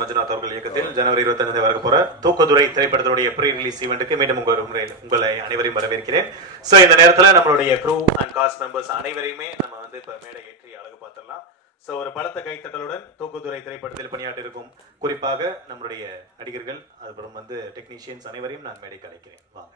மஞ்சுநாத் அவர்கள் இயக்கத்தில் ஜனவரி 25 வரக்கு போற தூக்குதுறை திரைப்படத்தினுடைய ப்ரீ ரிலீஸ் ஈவென்ட்டுக்கு மீண்டும் உங்களை அனைவரையும் வரவேற்கிறேன். ஸோ இந்த நேரத்தில் நம்மளுடைய க்ரூ அண்ட் காஸ்ட் மெம்பர்ஸ் அனைவரையுமே நம்ம வந்து இப்போ மேடை ஏற்றி அழகு பார்த்துடலாம். ஸோ ஒரு பலத்த கைத்தட்டலுடன் தூக்குதுறை திரைப்படத்தில் பணியாற்றிருக்கும் குறிப்பாக நம்மளுடைய நடிகர்கள் அப்புறம் வந்து டெக்னீஷியன்ஸ் அனைவரையும் நான் மேடைக்கு அழைக்கிறேன். வாங்க.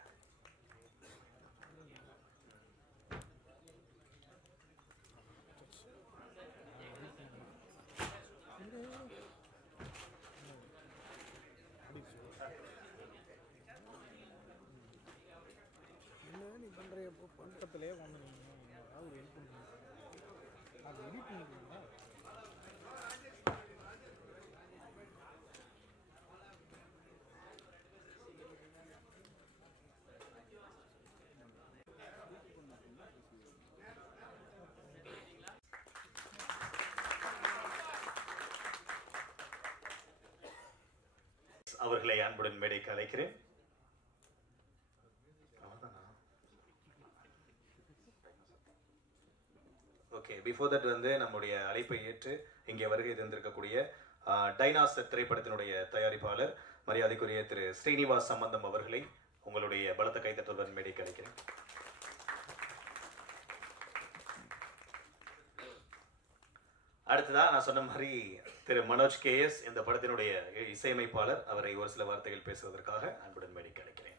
அவர்களை அன்புடன் மேடைக்கு அழைக்கிறேன். ஓகே, பிஃபோர் தட் வந்து நம்முடைய அழைப்பை ஏற்று இங்கே வருகை தந்திருக்கக்கூடிய டைனாசர் திரைப்படத்தினுடைய தயாரிப்பாளர் மரியாதைக்குரிய திரு ஸ்ரீனிவாஸ் சம்பந்தம் அவர்களை உங்களுடைய பலத்த கைத்தட்டுடன் மேடைக்கு அழைக்கிறேன். அடுத்ததான் நான் சொன்ன மாதிரி திரு மனோஜ் KS இந்த படத்தினுடைய இசையமைப்பாளர், அவரை ஒரு சில வார்த்தைகள் பேசுவதற்காக அன்புடன் மேடைக்கு அழைக்கிறேன்.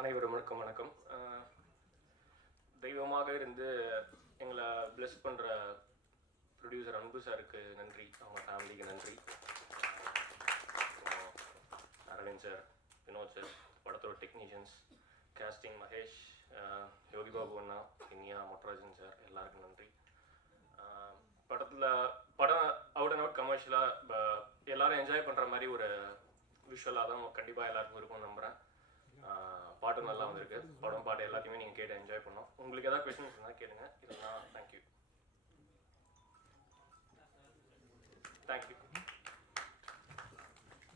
அனைவருக்கும் வணக்கம். தெய்வமாக இருந்து எங்களை பிளஸ் பண்ற ப்ரொடியூசர் அன்பு சாருக்கு நன்றி, அவங்க ஃபேமிலிக்கு நன்றி. அரவிந்த் சார், வினோத் சார், படத்தோட டெக்னீஷியன்ஸ், கேஸ்டிங் மகேஷ், யோகி பாபு அண்ணா, இனியா, மொட்டராஜன் சார், எல்லாருக்கும் நன்றி. படம் அவுட் அண்ட் அவுட் கமர்ஷியலாக எல்லாரும் என்ஜாய் பண்ணுற மாதிரி ஒரு விஷுவலாக தான் கண்டிப்பாக எல்லாருக்கும் இருக்கும்னு நம்புகிறேன். பாட்டும் நல்லா வந்திருக்கு. படம் பாட்டு எல்லாத்தையுமே நீங்கள் கேட்டு என்ஜாய் பண்ணோம். உங்களுக்கு ஏதாவது கொஸ்டின்ஸ் இருந்தால் கேளுங்க. இதெல்லாம் தேங்க்யூ.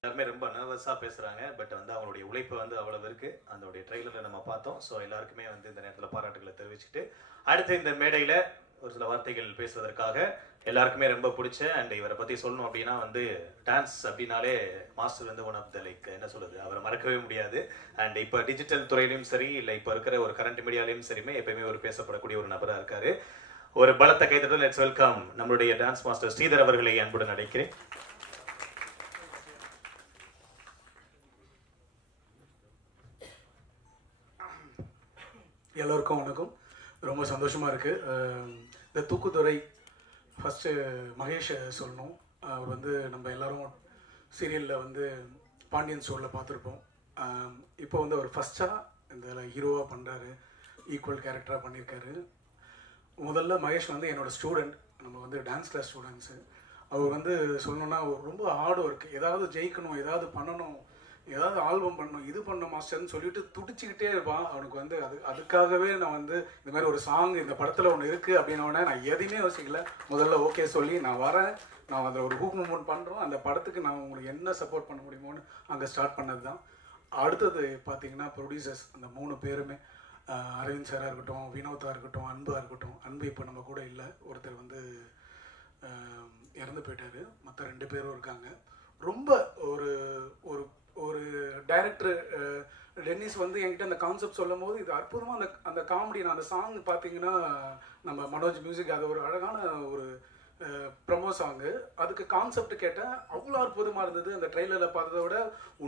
எல்லாருமே ரொம்ப நர்வஸாக பேசுகிறாங்க. பட் வந்து அவங்களுடைய உழைப்பு வந்து அவ்வளவு இருக்குது. அதனுடைய ட்ரெய்லரில் நம்ம பார்த்தோம். ஸோ எல்லாருக்குமே வந்து இந்த நேரத்தில் பாராட்டுகளை தெரிவிச்சுட்டு அடுத்து இந்த மேடையில் ஒரு சில வார்த்தைகள் பேசுவதற்காக எல்லாருக்குமே ரொம்ப பிடிச்ச அண்ட் இவரை பற்றி சொல்லணும் அப்படின்னா வந்து டான்ஸ் அப்படின்னாலே மாஸ்டர் வந்து ஒன் ஆஃப் த லைக் என்ன சொல்லுது, அவரை மறக்கவே முடியாது. அண்ட் இப்போ டிஜிட்டல் துறையிலையும் சரி, இல்லை இப்போ இருக்கிற ஒரு கரண்ட் மீடியாலையும் சரியுமே எப்பயுமே ஒரு பேசப்படக்கூடிய ஒரு நபராக இருக்காரு. ஒரு பலத்த கைத்தட்டல். லெட்ஸ் வெல்கம் நம்மளுடைய டான்ஸ் மாஸ்டர் ஸ்ரீதர் அவர்களை அன்புடன் அழைக்கிறேன். எல்லோருக்கும் வணக்கம். ரொம்ப சந்தோஷமாக இருக்குது. இந்த தூக்குதுறை ஃபஸ்ட்டு மகேஷை சொல்லணும். அவர் வந்து நம்ம எல்லோரும் சீரியலில் வந்து பாண்டியன் ஸ்டோரில் பார்த்துருப்போம். இப்போ வந்து அவர் ஃபஸ்ட்டாக இந்த ஹீரோவாக பண்ணுறாரு, ஈக்குவல் கேரக்டராக பண்ணியிருக்காரு. முதல்ல மகேஷ் வந்து என்னோடய ஸ்டூடெண்ட், நம்ம வந்து டான்ஸ் கிளாஸ் ஸ்டூடெண்ட்ஸு. அவர் வந்து சொல்லணுன்னா ரொம்ப ஹார்ட் ஒர்க், ஏதாவது ஜெயிக்கணும், ஏதாவது பண்ணணும், ஏதாவது ஆல்பம் பண்ணணும், இது பண்ண மாஸ்டர்னு சொல்லிட்டு துடிச்சிக்கிட்டே இருப்பான். அவனுக்கு வந்து அதுக்காகவே நான் வந்து இந்த மாதிரி ஒரு சாங் இந்த படத்தில் ஒன்று இருக்குது அப்படின்னோடனே நான் எதையுமே யோசிக்கல. முதல்ல ஓகே சொல்லி நான் வரேன், நான் அதில் ஒரு ஹூக் மூவ்மெண்ட் பண்ணுறோம், அந்த படத்துக்கு நான் உங்களுக்கு என்ன சப்போர்ட் பண்ண முடியுமோன்னு அங்கே ஸ்டார்ட் பண்ணது தான். அடுத்தது பார்த்தீங்கன்னா ப்ரொடியூசர்ஸ் அந்த 3 பேருமே, அரவிந்த் சாராக இருக்கட்டும், வினோதாக இருக்கட்டும், அன்பாக இருக்கட்டும். அன்பு இப்போ நம்ம கூட இல்லை, ஒருத்தர் வந்து இறந்து போயிட்டார். மற்ற 2 பேரும் இருக்காங்க. ரொம்ப ஒரு ஒரு ஒரு டைரக்டர் டென்னிஸ் வந்து என்கிட்ட அந்த கான்செப்ட் சொல்லும் போது இது அற்புதமாக அந்த காமெடி, நான் அந்த சாங் பார்த்தீங்கன்னா நம்ம மனோஜ் மியூசிக், அது ஒரு அழகான ஒரு ப்ரமோ சாங்கு. அதுக்கு கான்செப்ட் கேட்டேன், அவ்வளோ அற்புதமாக இருந்தது. அந்த ட்ரெய்லரில் பார்த்ததை விட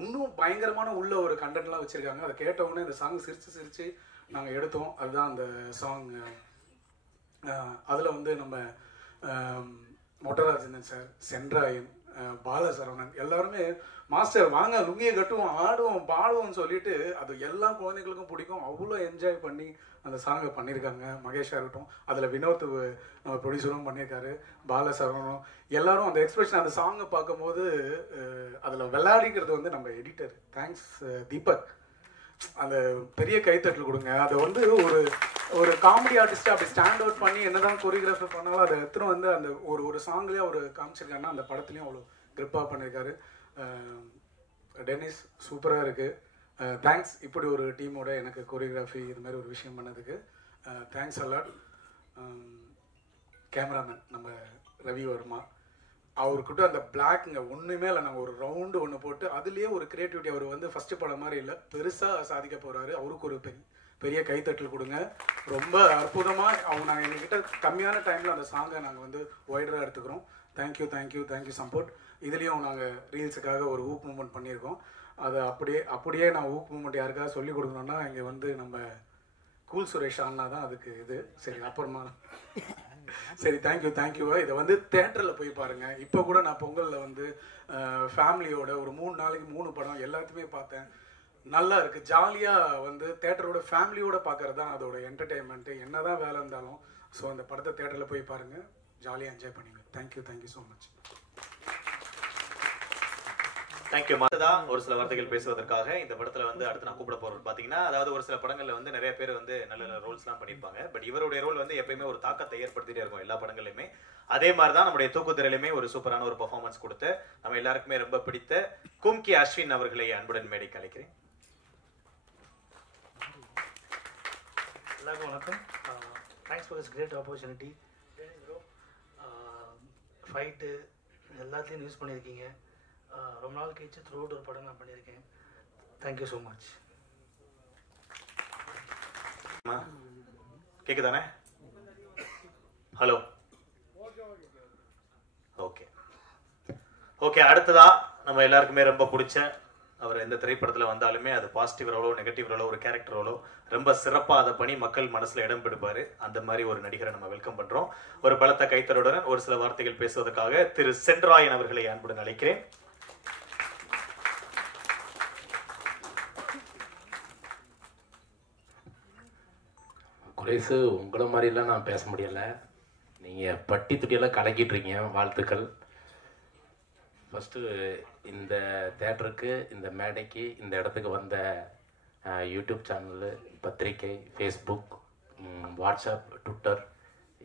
இன்னும் பயங்கரமான உள்ள ஒரு கண்டென்ட்லாம் வச்சுருக்காங்க. அதை கேட்ட உடனே இந்த சாங் சிரித்து நாங்கள் எடுத்தோம். அதுதான் அந்த சாங். அதில் வந்து நம்ம மொட்டராஜன் சார், சென்றாயன், பாலசரவணன் எல்லாருமே மாஸ்டர் வாங்க லுங்கியை கட்டுவோம், ஆடுவோம், பாடுவோம்னு சொல்லிட்டு அது எல்லா குழந்தைகளுக்கும் பிடிக்கும். அவ்வளோ என்ஜாய் பண்ணி அந்த சாங்கை பண்ணியிருக்காங்க. மகேஷாக இருக்கட்டும், அதில் வினோத் நம்ம ப்ரொடியூசரும் பண்ணியிருக்காரு, பாலசரவணனும் எல்லாரும் அந்த எக்ஸ்பிரஷன் அந்த சாங்கை பார்க்கும்போது அதில் விளையாடிக்கிறது வந்து நம்ம எடிட்டர். தேங்க்ஸ் தீபக். அந்த பெரிய கைத்தட்டல் கொடுங்க. அதை வந்து ஒரு காமெடி ஆர்டிஸ்ட்டு அப்படி ஸ்டாண்ட் அவுட் பண்ணி என்னதான் கொரியோகிராஃபர் பண்ணாலும் அதை எடுத்துகிட்டு வந்து அந்த ஒரு சாங்லேயே அவர் காமிச்சிருக்காருன்னா அந்த படத்துலையும் அவ்வளோ கிரிப்பாக பண்ணியிருக்காரு. டென்னிஸ் சூப்பராக இருக்குது. தேங்க்ஸ் இப்படி ஒரு டீமோட எனக்கு கொரியோகிராஃபி இது மாதிரி ஒரு விஷயம் பண்ணதுக்கு தேங்க்ஸ் அலாட். கேமராமேன் நம்ம ரவி வர்மா, அவர்கிட்ட அந்த பிளாக்ங்க ஒன்றுமே இல்லை. நாங்கள் ஒரு ரவுண்டு ஒன்று போட்டு அதுலேயே ஒரு க்ரியேட்டிவிட்டி. அவர் வந்து ஃபஸ்ட்டு படம் மாதிரி இல்லை, பெருசாக சாதிக்க போகிறாரு. அவருக்கு ஒரு பெரிய கைத்தட்டல் கொடுங்க. ரொம்ப அற்புதமாக அவங்க நாங்கள் எங்ககிட்ட கம்மியான டைமில் அந்த சாங்கை நாங்கள் வந்து ஒய்டராக எடுத்துக்கிறோம். Thank you support. இதுலேயும் நாங்கள் ரீல்ஸுக்காக ஒரு ஊக் மூமெண்ட் பண்ணியிருக்கோம். அதை அப்படியே நான் ஊக் மூமெண்ட் யாருக்காக சொல்லிக் கொடுக்கணுன்னா இங்கே வந்து நம்ம கூல் சுரேஷ் அண்ணா தான் அதுக்கு இது. சரி அப்புறமா சரி தேங்க்யூ. இதை வந்து தேட்டரில் போய் பாருங்கள். இப்போ கூட நான் பொங்கலில் வந்து ஃபேமிலியோட ஒரு 3 நாளைக்கு 3 படம் எல்லாத்தையுமே பார்த்தேன். நல்லா இருக்குது, ஜாலியாக வந்து தேட்டரோட ஃபேமிலியோட பார்க்குறது தான் அதோட என்டர்டெயின்மெண்ட்டு. என்ன தான் வேலை இருந்தாலும் ஸோ அந்த படத்தை தேட்டரில் போய் பாருங்கள், ஜாலியாக என்ஜாய் பண்ணுங்க. Thank you so much. தேங்க்யூ. மற்றதான் ஒரு சில வார்த்தைகள் பேசுவதற்காக இந்த படத்துல வந்து அடுத்து நான் கூப்பிட போறது பாத்தீங்கன்னா, அதாவது ஒரு சில படங்கள்ல வந்து நிறைய பேர் வந்து நல்ல நல்ல ரோல்ஸ் எல்லாம் பண்ணிருப்பாங்க. பட் இவருடைய ரோல் வந்து எப்பயுமே ஒரு தாக்கத்தை ஏற்படுத்திட்டே இருக்கும் எல்லா படங்கள்லயுமே. அதே மாதிரிதான் நம்முடைய தூக்குதிரையிலுமே ஒரு சூப்பரான ஒரு பெர்ஃபார்மன்ஸ் கொடுத்து நம்ம எல்லாருக்குமே ரொம்ப பிடித்த கும்கி அஸ்வின் அவர்களை அன்புடன் மேடைக்கு அழைக்கிறேன். எல்லாருக்கும் வணக்கம். Thanks for this great opportunity. Fight எல்லாத்தையும் யூஸ் பண்ணியிருக்கீங்க. ரொம்ப நாள் கழிச்சு த்ரூஅவுட் ஒரு படம் நான் பண்ணியிருக்கேன். Thank you so much. கேக்குதானே? ஹலோ. ஓகே. அடுத்ததா நம்ம எல்லாருக்குமே ரொம்ப பிடிச்ச அவர் எந்த திரைப்படத்துல வந்தாலுமே அது பாசிட்டிவ் ரோலோ நெகட்டிவ் ரோலோ ஒரு கேரக்டர் ரோலோ ரொம்ப சிறப்பா அதை பண்ணி மக்கள் மனசுல இடம் பிடிப்பாரு. அந்த மாதிரி ஒரு நடிகரை நம்ம வெல்கம் பண்றோம். ஒரு பலத்த கைத்தருடன் ஒரு சில வார்த்தைகள் பேசுவதற்காக திரு சென்ராயன் அவர்களை அன்புடன் அழைக்கிறேன். குறைசு உங்களை மாதிரிலாம் நான் பேச முடியலை. நீங்கள் பட்டி துட்டியெல்லாம் கலக்கிட்டு இருக்கீங்க. வாழ்த்துக்கள். ஃபஸ்ட்டு இந்த தேட்டருக்கு, இந்த மேடைக்கு, இந்த இடத்துக்கு வந்த யூடியூப் சேனலு, பத்திரிக்கை, ஃபேஸ்புக், வாட்ஸ்அப், ட்விட்டர்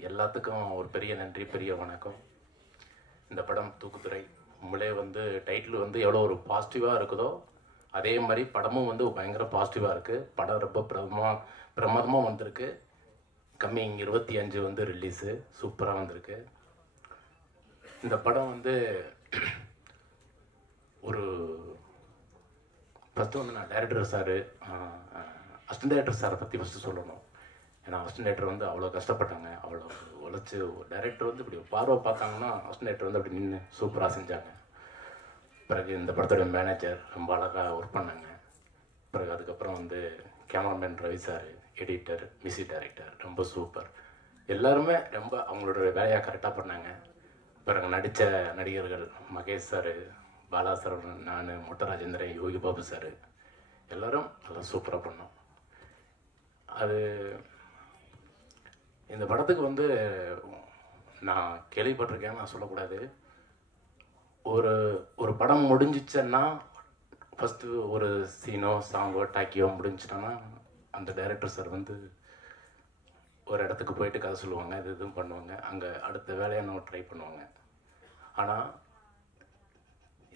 எல்லாத்துக்கும் ஒரு பெரிய நன்றி, பெரிய வணக்கம். இந்த படம் தூக்குதுறை உங்களே வந்து டைட்டில் வந்து எவ்வளோ ஒரு பாசிட்டிவாக இருக்குதோ அதே மாதிரி படமும் வந்து பயங்கர பாசிட்டிவாக இருக்குது. படம் ரொம்ப பிரமாதமாக வந்திருக்கு. கம்மிங் 25 வந்து ரிலீஸு சூப்பராக வந்திருக்கு. இந்த படம் வந்து ஒரு ஃபஸ்ட்டு வந்து நான் டைரக்டர் சார், அசிஸ்டன்ட் டைரக்டர் சாரை பற்றி ஃபஸ்ட்டு சொல்லணும். ஏன்னா அசிஸ்டன்ட் டைரக்டர் வந்து அவ்வளோ கஷ்டப்பட்டாங்க, அவ்வளோ உழைச்சி. டைரக்டர் வந்து இப்படி பார்வை பார்த்தாங்கன்னா அசிஸ்டன்ட் டைரக்டர் வந்து அப்படி நின்று சூப்பராக செஞ்சாங்க. பிறகு இந்த படத்தோட மேனேஜர் ரொம்ப அழகாக ஒர்க் பண்ணாங்க. பிறகு அதுக்கப்புறம் வந்து cameraman Ravi sir, editor, music director ரொம்ப சூப்பர். எல்லாருமே ரொம்ப அவங்களோட வேலையாக கரெக்டாக பண்ணாங்க. பிறகு நடித்த நடிகர்கள் மகேஷ் சார், பாலா சார், நான், மொட்டை ராஜேந்திரன், யோகி பாபு சார் எல்லோரும் நல்லா சூப்பராக பண்ணோம். அது இந்த படத்துக்கு வந்து நான் கேள்விப்பட்டிருக்கேன், நான் சொல்லக்கூடாது. ஒரு படம் முடிஞ்சிச்சன்னா ஃபஸ்ட்டு ஒரு சீனோ சாங்கோ டாக்கியோ முடிஞ்சிட்டோன்னா அந்த டைரக்டர் சார் வந்து ஒரு இடத்துக்கு போயிட்டு கதை சொல்லுவாங்க, இது இதுவும் பண்ணுவாங்க. அங்கே அடுத்த வேலையை நம்ம ட்ரை பண்ணுவாங்க. ஆனால்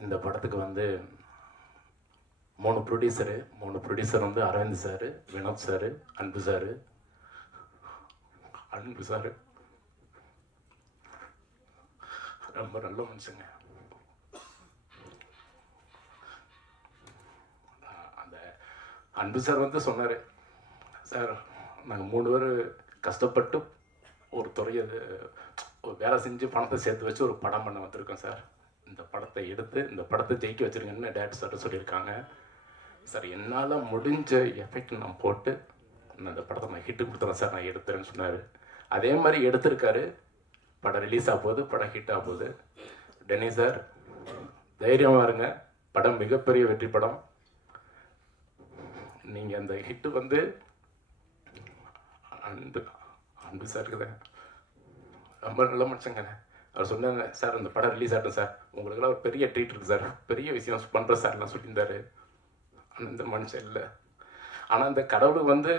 இந்த படத்துக்கு வந்து 3 ப்ரொடியூசர் வந்து அரவிந்த் சார், வினோத் சார், அன்பு சார் ரொம்ப நல்ல மனுஷங்க. அந்த அன்பு சார் வந்து சொன்னார், சார் நாங்கள் 3 பேர் கஷ்டப்பட்டு ஒரு துறையை வேலை செஞ்சு பணத்தை சேர்த்து வச்சு ஒரு படம் பண்ண வந்திருக்கோம் சார். இந்த படத்தை எடுத்து இந்த படத்தை ஜெயிக்க வச்சுருங்கன்னு டேரக்டர் சார் சொல்லியிருக்காங்க. சார் என்னால் முடிஞ்ச எஃபெக்ட் நான் போட்டு நான் இந்த படத்தை நான் ஹிட்டு கொடுத்துறேன் சார், நான் எடுத்துறேன்னு சொன்னார். அதே மாதிரி எடுத்திருக்காரு. படம் ரிலீஸ் ஆக போகுது, படம் ஹிட் ஆக போகுது. டெனி சார் தைரியமாக இருங்க, படம் மிகப்பெரிய வெற்றி படம். நீங்கள் அந்த ஹிட்டு வந்து அன்பு சார் இருக்குதே ரொம்ப நல்ல மனுஷங்க. அவர் சொன்னாங்க, சார் இந்த படம் ரிலீஸ் ஆகட்டும் சார், உங்களுக்கெல்லாம் ஒரு பெரிய ட்ரீட் இருக்குது சார், பெரிய விஷயம் பண்ணுறேன் சார்லாம் சொல்லியிருந்தாரு. ஆனால் இந்த மனுஷன் இல்லை. ஆனால் இந்த கடவுளுக்கு வந்து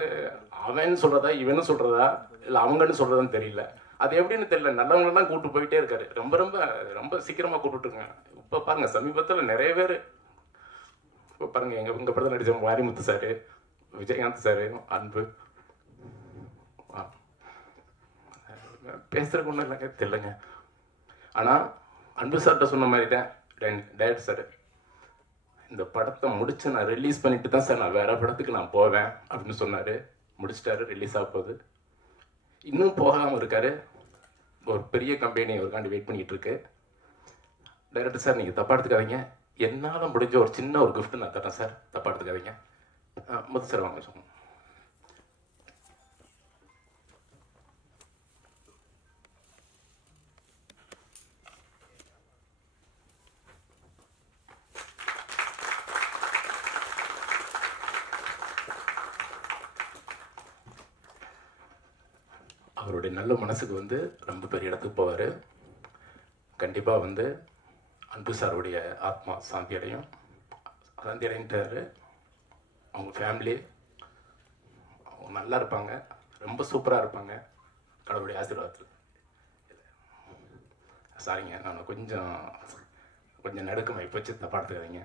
அவன் சொல்கிறதா இவனும் சொல்கிறதா இல்லை அவங்கன்னு சொல்கிறதான்னு தெரியல. அது எப்படின்னு தெரியல. நல்லவங்களெல்லாம் கூப்பிட்டு போயிட்டே இருக்காரு. ரொம்ப ரொம்ப ரொம்ப சீக்கிரமாக கூப்பிட்டுருங்க. இப்போ பாருங்கள் சமீபத்தில் நிறைய பேர் இப்போ பாருங்கள் எங்கள் படத்தில் நடித்த மாரிமுத்து சார், விஜயகாந்த் சார், அன்பு பேசுகிறதுக்கு ஒன்றும் இல்லைங்க, தெரியலங்க. ஆனால் அன்பு சார்கிட்ட சொன்ன மாதிரி தான் டைரக்டர் சார், இந்த படத்தை முடிச்சு நான் ரிலீஸ் பண்ணிட்டு தான் சார் நான் வேறு படத்துக்கு நான் போவேன் அப்படின்னு சொன்னார். முடிச்சிட்டாரு, ரிலீஸ் ஆக போகுது. இன்னும் போகாமல் இருக்காரு. ஒரு பெரிய கம்பெனி ஒருக்காண்டி வெயிட் பண்ணிகிட்டு இருக்கு. டைரக்டர் சார், நீங்கள் தப்பாக எடுத்துக்காதீங்க, என்னால் முடிஞ்ச ஒரு சின்ன ஒரு கிஃப்ட் நான் தரேன் சார், தப்பாக எடுத்துக்காதீங்க. முதல் சார் வாங்க சொல்லுங்கள். அவருடைய நல்ல மனசுக்கு வந்து ரொம்ப பெரிய இடத்துக்கு போவார். கண்டிப்பாக வந்து அன்பு சாருடைய ஆத்மா சாந்தி அடையும். சாந்தி அடைஞ்சிட்டாரு. அவங்க ஃபேமிலி அவங்க நல்லா இருப்பாங்க, ரொம்ப சூப்பராக இருப்பாங்க கடவுளுடைய ஆசீர்வாதத்தில். சாரிங்க, நான் கொஞ்சம் நடுக்கமாக இப்போ வச்சு தப்பாக எடுத்துக்காதீங்க.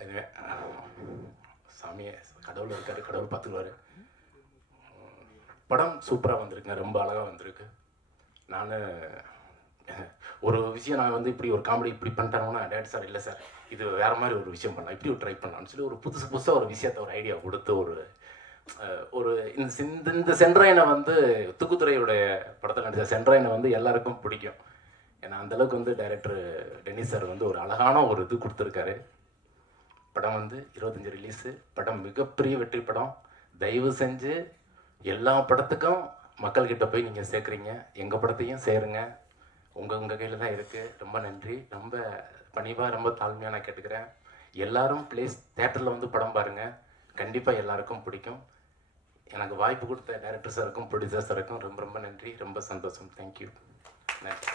அதுவே சாமியை கடவுள் இருக்காரு, கடவுள் பார்த்துக்குவாரு. படம் சூப்பராக வந்திருக்குங்க, ரொம்ப அழகாக வந்திருக்கு. நான் ஒரு விஷயம் நான் வந்து இப்படி ஒரு காமெடி இப்படி பண்ணிட்டாங்கன்னா டேரக்டர் சார் இல்லை சார் இது வேறு மாதிரி ஒரு விஷயம் பண்ணலாம், இப்படி ஒரு ட்ரை பண்ணலாம்னு சொல்லி ஒரு புதுசாக ஒரு விஷயத்த ஒரு ஐடியா கொடுத்து ஒரு இந்த சென்ட்ராயனை வந்து தூக்குத்துறையுடைய படத்தில் நடித்த சென்ட்ராயனை வந்து எல்லாருக்கும் பிடிக்கும். ஏன்னா அந்தளவுக்கு வந்து டைரக்டர் டென்னிஸ் சார் வந்து ஒரு அழகான ஒரு இது கொடுத்துருக்காரு. படம் வந்து 25 ரிலீஸு. படம் மிகப்பெரிய வெற்றி படம். தயவு செஞ்சு எல்லா படத்துக்கும் மக்கள்கிட்ட போய் நீங்கள் சேர்க்குறீங்க, எங்கள் படத்தையும் சேருங்க. உங்கள் கையில் தான் இருக்குது. ரொம்ப நன்றி. ரொம்ப பணிவாக ரொம்ப தாழ்மையாக நான் கேட்டுக்கிறேன். எல்லாரும் ப்ளீஸ் தேட்டரில் வந்து படம் பாருங்கள், கண்டிப்பாக எல்லாருக்கும் பிடிக்கும். எனக்கு வாய்ப்பு கொடுத்த டைரக்டர் சாருக்கும் ப்ரொடியூசர் சாருக்கும் ரொம்ப ரொம்ப நன்றி, ரொம்ப சந்தோஷம். தேங்க்யூ. நன்றி.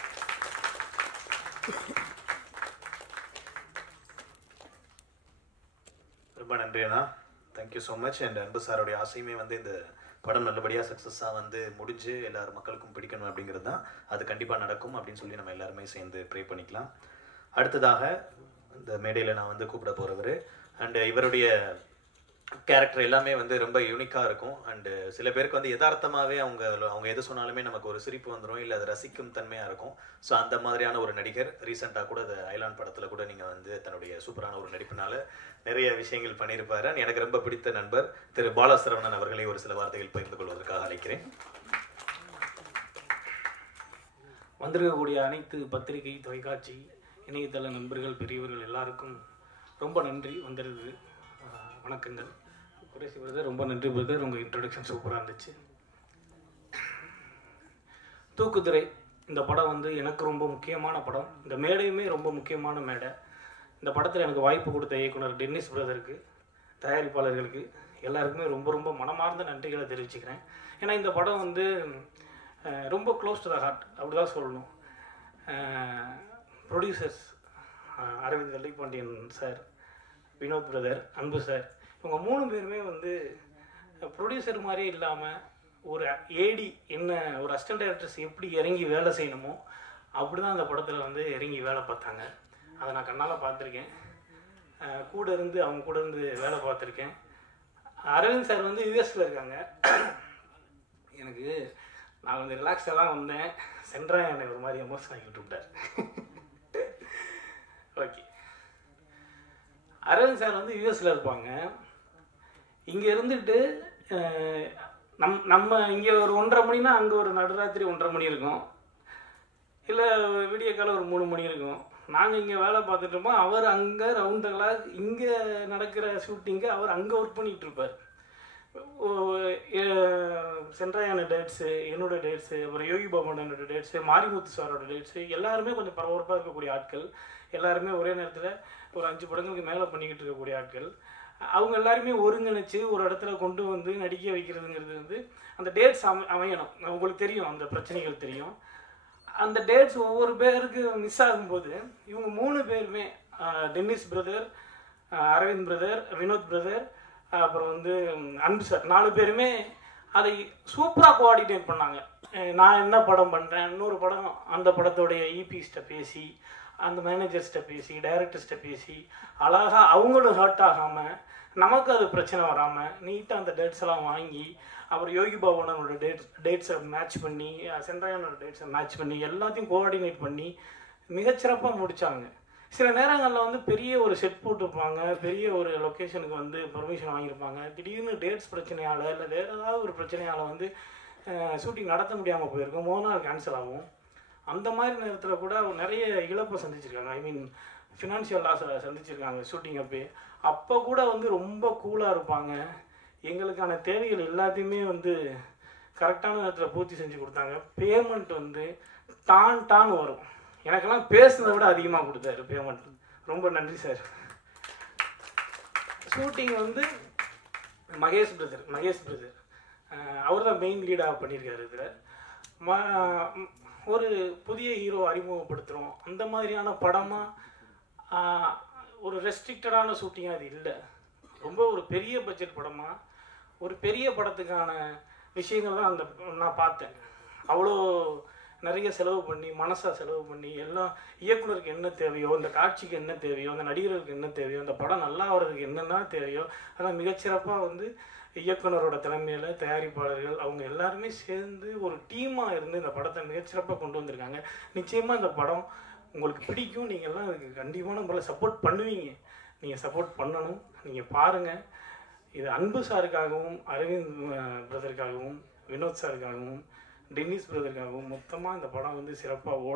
ரொம்ப நன்றி அண்ணா, தேங்க்யூ ஸோ மச். அண்ட் அன்பு சாரோடைய ஆசையுமே வந்து இந்த படம் நல்லபடியாக சக்ஸஸாக வந்து முடிஞ்சு எல்லாரும் மக்களுக்கும் பிடிக்கணும் அப்படிங்கிறது தான். அது கண்டிப்பாக நடக்கும் அப்படின்னு சொல்லி நம்ம எல்லாருமே சேர்ந்து ப்ரே பண்ணிக்கலாம். அடுத்ததாக இந்த மேடையில் நான் வந்து கூப்பிட போகிறவர் அண்டு இவருடைய கேரக்டர் எல்லாமே வந்து ரொம்ப யூனிக்காக இருக்கும். அண்டு சில பேருக்கு வந்து யதார்த்தமாகவே அவங்க எது சொன்னாலுமே நமக்கு ஒரு சிரிப்பு வந்துடும், இல்லை அது ரசிக்கும் தன்மையாக இருக்கும். ஸோ அந்த மாதிரியான ஒரு நடிகர். ரீசெண்டாக கூட அந்த ஐலாண்ட் படத்தில் கூட நீங்கள் வந்து தன்னுடைய சூப்பரான ஒரு நடிப்பினால நிறைய விஷயங்கள் பண்ணியிருப்பாரு. எனக்கு ரொம்ப பிடித்த நண்பர் திரு பாலசரவணன் அவர்களை ஒரு சில வார்த்தைகள் பகிர்ந்து கொள்வதற்காக அழைக்கிறேன். வந்திருக்கக்கூடிய அனைத்து பத்திரிகை, தொலைக்காட்சி, இணையதள நண்பர்கள், பெரியவர்கள் எல்லாருக்கும் ரொம்ப நன்றி. வந்திருக்கு வணக்கங்கள். குரேஷி பிரதர் ரொம்ப நன்றி பிரதர், உங்கள் இன்ட்ரடக்ஷன் சூப்பராக இருந்துச்சு. தூக்குதுறை இந்த படம் வந்து எனக்கு ரொம்ப முக்கியமான படம். இந்த மேடையுமே ரொம்ப முக்கியமான மேடை. இந்த படத்தில் எனக்கு வாய்ப்பு கொடுத்த இயக்குனர் டென்னிஸ் பிரதருக்கு, தயாரிப்பாளர்களுக்கு எல்லாருக்குமே ரொம்ப ரொம்ப மனமார்ந்த நன்றிகளை தெரிவிச்சுக்கிறேன். ஏன்னா இந்த படம் வந்து ரொம்ப க்ளோஸ் டு த ஹார்ட், அப்படி தான் சொல்லணும். Producers Aravind Vellaipandiyan sir, Vinoth brother, Anbu sir, இவங்க 3 பேருமே வந்து ப்ரொடியூசர் மாதிரியே இல்லாமல் ஒரு ஏடி என்ன ஒரு அசிஸ்டன்ட் டைரக்டர்ஸ் எப்படி இறங்கி வேலை செய்யணுமோ அப்படி தான் அந்த படத்தில் வந்து இறங்கி வேலை பார்த்தாங்க. அதை நான் கண்ணால் பார்த்துருக்கேன். கூட இருந்து அவங்க கூட இருந்து வேலை பார்த்துருக்கேன். அரவிந்த் சார் வந்து யூஎஸில் இருக்காங்க. எனக்கு நான் வந்து ரிலாக்ஸாக தான் வந்தேன். சென்ட்ரா என்னை ஒரு மாதிரி எமோஷன் ஆகி விட்டுவிட்டார். ஓகே, அரவிந்த் சார் வந்து யூஎஸில் இருப்பாங்க. இங்கே இருந்துட்டு நம்ம இங்கே ஒரு 1:30 மணினா அங்கே ஒரு நடுராத்திரி 1:30 மணி இருக்கும், இல்லை விடிய காலம் ஒரு 3 மணி இருக்கும். நாங்கள் இங்கே வேலை பார்த்துட்டு இருப்போம், அவர் அங்கே ரவுண்ட் த கிளாக் இங்கே நடக்கிற ஷூட்டிங்கு அவர் அங்கே ஒர்க் பண்ணிகிட்டு இருப்பார். சென்ட்ராயான டேட்ஸு, என்னோட டேட்ஸு, அப்புறம் யோகி பாபனோட டேட்ஸு, மாரிமுத்து சாரோட டேட்ஸு, எல்லாருமே கொஞ்சம் பரபரப்பாக இருக்கக்கூடிய ஆட்கள். எல்லாருமே ஒரே நேரத்தில் ஒரு 5 படங்களுக்கு மேலே பண்ணிக்கிட்டு இருக்கக்கூடிய ஆட்கள். அவங்க எல்லாருமே ஒருங்கிணைச்சு ஒரு இடத்துல கொண்டு வந்து நடிக்க வைக்கிறதுங்கிறது வந்து அந்த டேட்ஸ் அமையணும். உங்களுக்கு தெரியும், அந்த பிரச்சனைகள் தெரியும். அந்த டேட்ஸ் ஒவ்வொரு பேருக்கு மிஸ் ஆகும்போது இவங்க 3 பேருமே, Dennis brother, Aravind brother, Vinod brother, அப்புறம் வந்து அன்பு சார், 4 பேருமே அதை சூப்பராக கோஆர்டினேட் பண்ணாங்க. நான் என்ன படம் பண்ணுறேன், இன்னொரு படம் அந்த படத்தோடைய ஈபிஸ்ட்டை பேசி அந்த மேனேஜர்ஸ்கிட்ட பேசி டைரக்டர்ஸ்கிட்ட பேசி அழகாக அவங்களும் ஹர்ட் ஆகாமல் நமக்கு அது பிரச்சனை வராமல் நீட்டாக அந்த டேட்ஸ் எல்லாம் வாங்கி அப்புறம் யோகி பாபுனோட டேட்ஸை மேட்ச் பண்ணி சென்ட்ராயனோட டேட்ஸை மேட்ச் பண்ணி எல்லாத்தையும் கோஆர்டினேட் பண்ணி மிகச்சிறப்பாக முடித்தாங்க. சில நேரங்களில் வந்து பெரிய ஒரு செட் போட்டுருப்பாங்க, பெரிய ஒரு லொக்கேஷனுக்கு வந்து பர்மிஷன் வாங்கியிருப்பாங்க, திடீர்னு டேட்ஸ் பிரச்சனையால் இல்லை வேறு ஏதாவது ஒரு பிரச்சனையால் வந்து ஷூட்டிங் நடத்த முடியாமல் போயிருக்கும், முதல் நாள் கேன்சல் ஆகும். அந்த மாதிரி நேரத்தில் கூட நிறைய இழப்பை சந்திச்சிருக்காங்க. ஐ மீன் ஃபினான்ஷியல் லாஸை சந்திச்சிருக்காங்க ஷூட்டிங் அப்போ கூட வந்து ரொம்ப கூலாக இருப்பாங்க. எங்களுக்கான தேவைகள் எல்லாத்தையுமே வந்து கரெக்டான நேரத்தில் பூர்த்தி செஞ்சு கொடுத்தாங்க. பேமெண்ட் வந்து டான் வரும். எனக்கெல்லாம் பேசுனதை விட அதிகமாக கொடுத்தாரு பேமெண்ட். ரொம்ப நன்றி சார். ஷூட்டிங் வந்து மகேஷ் பிரதர் அவர் தான் மெயின் லீடாக பண்ணியிருக்காரு. இதில் ஒரு புதிய ஹீரோ அறிமுகப்படுத்துகிறோம். அந்த மாதிரியான படமாக ஒரு ரெஸ்ட்ரிக்டடான ஷூட்டிங்காக அது இல்லை. ரொம்ப ஒரு பெரிய பட்ஜெட் படமாக ஒரு பெரிய படத்துக்கான விஷயங்கள் தான் அந்த நான் பார்த்தேன். அவ்வளோ நிறைய செலவு பண்ணி மனசாக செலவு பண்ணி எல்லாம் இயக்குனருக்கு என்ன தேவையோ, இந்த காட்சிக்கு என்ன தேவையோ, அந்த நடிகர்களுக்கு என்ன தேவையோ, அந்த படம் நல்லா வர்றதுக்கு என்னென்ன தேவையோ அதெல்லாம் மிகச்சிறப்பாக வந்து இயக்குனரோட தலைமையில் தயாரிப்பாளர்கள் அவங்க எல்லாருமே சேர்ந்து ஒரு டீமாக இருந்து இந்த படத்தை மிகச்சிறப்பாக கொண்டு வந்திருக்காங்க. நிச்சயமாக இந்த படம் உங்களுக்கு பிடிக்கும். நீங்கள்லாம் அதுக்கு கண்டிப்பான முறையில் சப்போர்ட் பண்ணுவீங்க. நீங்கள் சப்போர்ட் பண்ணணும். நீங்கள் பாருங்கள். இது அன்பு சாருக்காகவும் அரவிந்த் பிரதருக்காகவும் வினோத் சாருக்காகவும் டென்னிஸ் பிரதருக்காகவும் மொத்தமாக இந்த படம் வந்து சிறப்பாக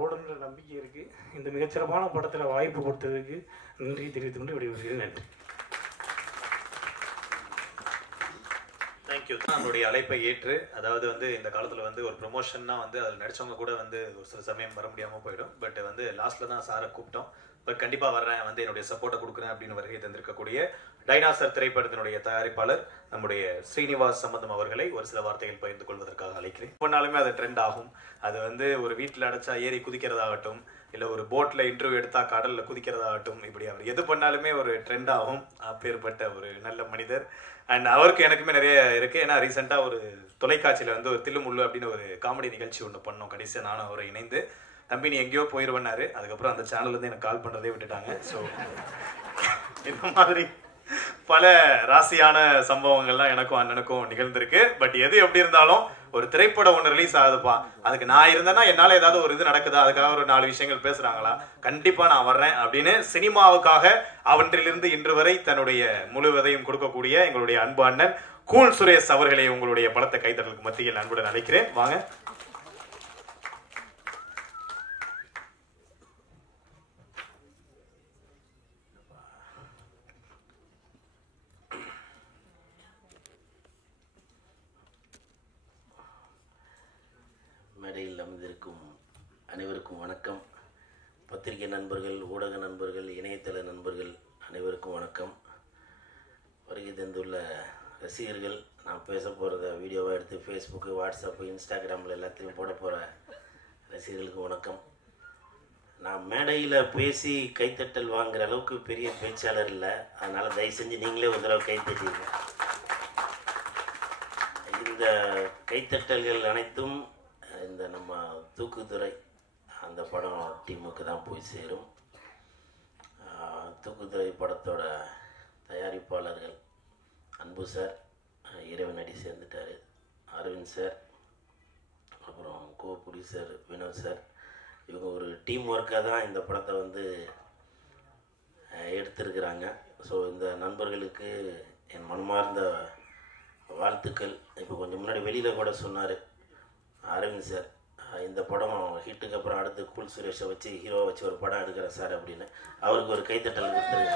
ஓடணுன்ற நம்பிக்கை இருக்குது. இந்த மிகச்சிறப்பான படத்தில் வாய்ப்பு கொடுத்ததுக்கு நன்றி தெரிவித்து கொண்டு விடைபெறுகிறேன். நன்றி. தேங்க்யூ. நம்மளுடைய அழைப்பை ஏற்று, அதாவது வந்து இந்த காலத்தில் வந்து ஒரு ப்ரொமோஷன்னா வந்து அதில் நடித்தவங்க கூட வந்து ஒரு சில சமயம் வர முடியாமல் போயிடும். பட் வந்து லாஸ்ட்டில் தான் சாரை கூப்பிட்டோம். பட் கண்டிப்பாக வர்றேன், வந்து என்னுடைய சப்போர்ட்டை கொடுக்குறேன் அப்படின்னு வருகை தந்திருக்கக்கூடிய டைனாசர் திரைப்படத்தினுடைய தயாரிப்பாளர் நம்முடைய ஸ்ரீனிவாஸ் சம்பந்தம் அவர்களை ஒரு சில வார்த்தைகள் பகிர்ந்து கொள்வதற்காக அழைக்கிறேன். பண்ணாலுமே அது ட்ரெண்ட் ஆகும். அது வந்து ஒரு வீட்டில் அடைச்சா ஏறி குதிக்கிறதாகட்டும், இல்லை ஒரு போட்டில் இன்டர்வியூ எடுத்தால் கடலில் குதிக்கிறதாகட்டும், இப்படி அவர் எது பண்ணாலுமே ஒரு ட்ரெண்ட் ஆகும். அப்பேற்பட்ட ஒரு நல்ல மனிதர். அண்ட் அவருக்கு எனக்குமே நிறைய இருக்குது. ஏன்னா ரீசெண்டாக ஒரு தொலைக்காட்சியில் வந்து ஒரு தில்லுமுள்ளு அப்படின்னு ஒரு காமெடி நிகழ்ச்சி ஒன்று பண்ணோம். கடைசியாக நானும் அவரை இணைந்து, தம்பி நீ எங்கேயோ போயிடுவேன்னாரு. அதுக்கப்புறம் அந்த சேனல்லேருந்து எனக்கு கால் பண்ணுறதே விட்டுட்டாங்க. ஸோ இந்த மாதிரி பல ராசியான சம்பவங்கள்லாம் எனக்கும் அண்ணனுக்கும் நிகழ்ந்திருக்கு. பட் எது எப்படி இருந்தாலும் ஒரு திரைப்படம் ஒன்று ரிலீஸ் ஆகுதுப்பா, அதுக்கு நான் இருந்தேன்னா என்னால் ஏதாவது ஒரு இது நடக்குதா, அதுக்காக ஒரு 4 விஷயங்கள் பேசுகிறாங்களா, கண்டிப்பாக நான் வர்றேன் அப்படின்னு சினிமாவுக்காக அவன்றிலிருந்து இன்று வரை தன்னுடைய முழுவதையும் கொடுக்கக்கூடிய எங்களுடைய அன்பு அண்ணன் கூல் சுரேஷ் அவர்களை உங்களுடைய பலத்த கைத்தறலுக்கு மத்தியில் அன்புடன் அழைக்கிறேன். வாங்க. மேடையில் அமர்ந்திருக்கும் அனைவருக்கும் வணக்கம். பத்திரிகை நண்பர்கள், ஊடக நண்பர்கள், இணையதள நண்பர்கள் அனைவருக்கும் வணக்கம். வருகை தந்துள்ள ரசிகர்கள், நான் பேச போகிறத வீடியோவாக எடுத்து ஃபேஸ்புக்கு, வாட்ஸ்அப்பு, இன்ஸ்டாகிராமில் எல்லாத்தையும் போட போகிற ரசிகர்களுக்கு வணக்கம். நான் மேடையில் பேசி கைத்தட்டல் வாங்குகிற அளவுக்கு பெரிய பேச்சாளர் இல்லை. அதனால் தயவு செஞ்சு நீங்களே ஒரு தடவை கைத்தட்டிங்க. இந்த கைத்தட்டல்கள் அனைத்தும் இந்த நம்ம தூக்குதுறை அந்த படம் டீமுக்கு தான் போய் சேரும். தூக்குதுறை படத்தோட தயாரிப்பாளர்கள் அன்பு சார், இறைவனடி சேர்ந்துட்டார், அரவிந்த் சார், அப்புறம் ப்ரொடியூசர் வினோத் சார், இவங்க ஒரு டீம் ஒர்க்காக தான் இந்த படத்தை வந்து எடுத்திருக்கிறாங்க. ஸோ இந்த நண்பர்களுக்கு என் மனமார்ந்த வாழ்த்துக்கள். இப்போ கொஞ்சம் முன்னாடி வெளியில் கூட சொன்னார் அரவிந்த் சார், இந்த படம் ஹிட்டுக்கு அப்புறம் அடுத்து கூல் சுரேஷை வச்சு ஹீரோவை வச்சு ஒரு படம் எடுக்கிறேன் சார் அப்படின்னு. அவருக்கு ஒரு கைத்தட்டல் கொடுத்துருங்க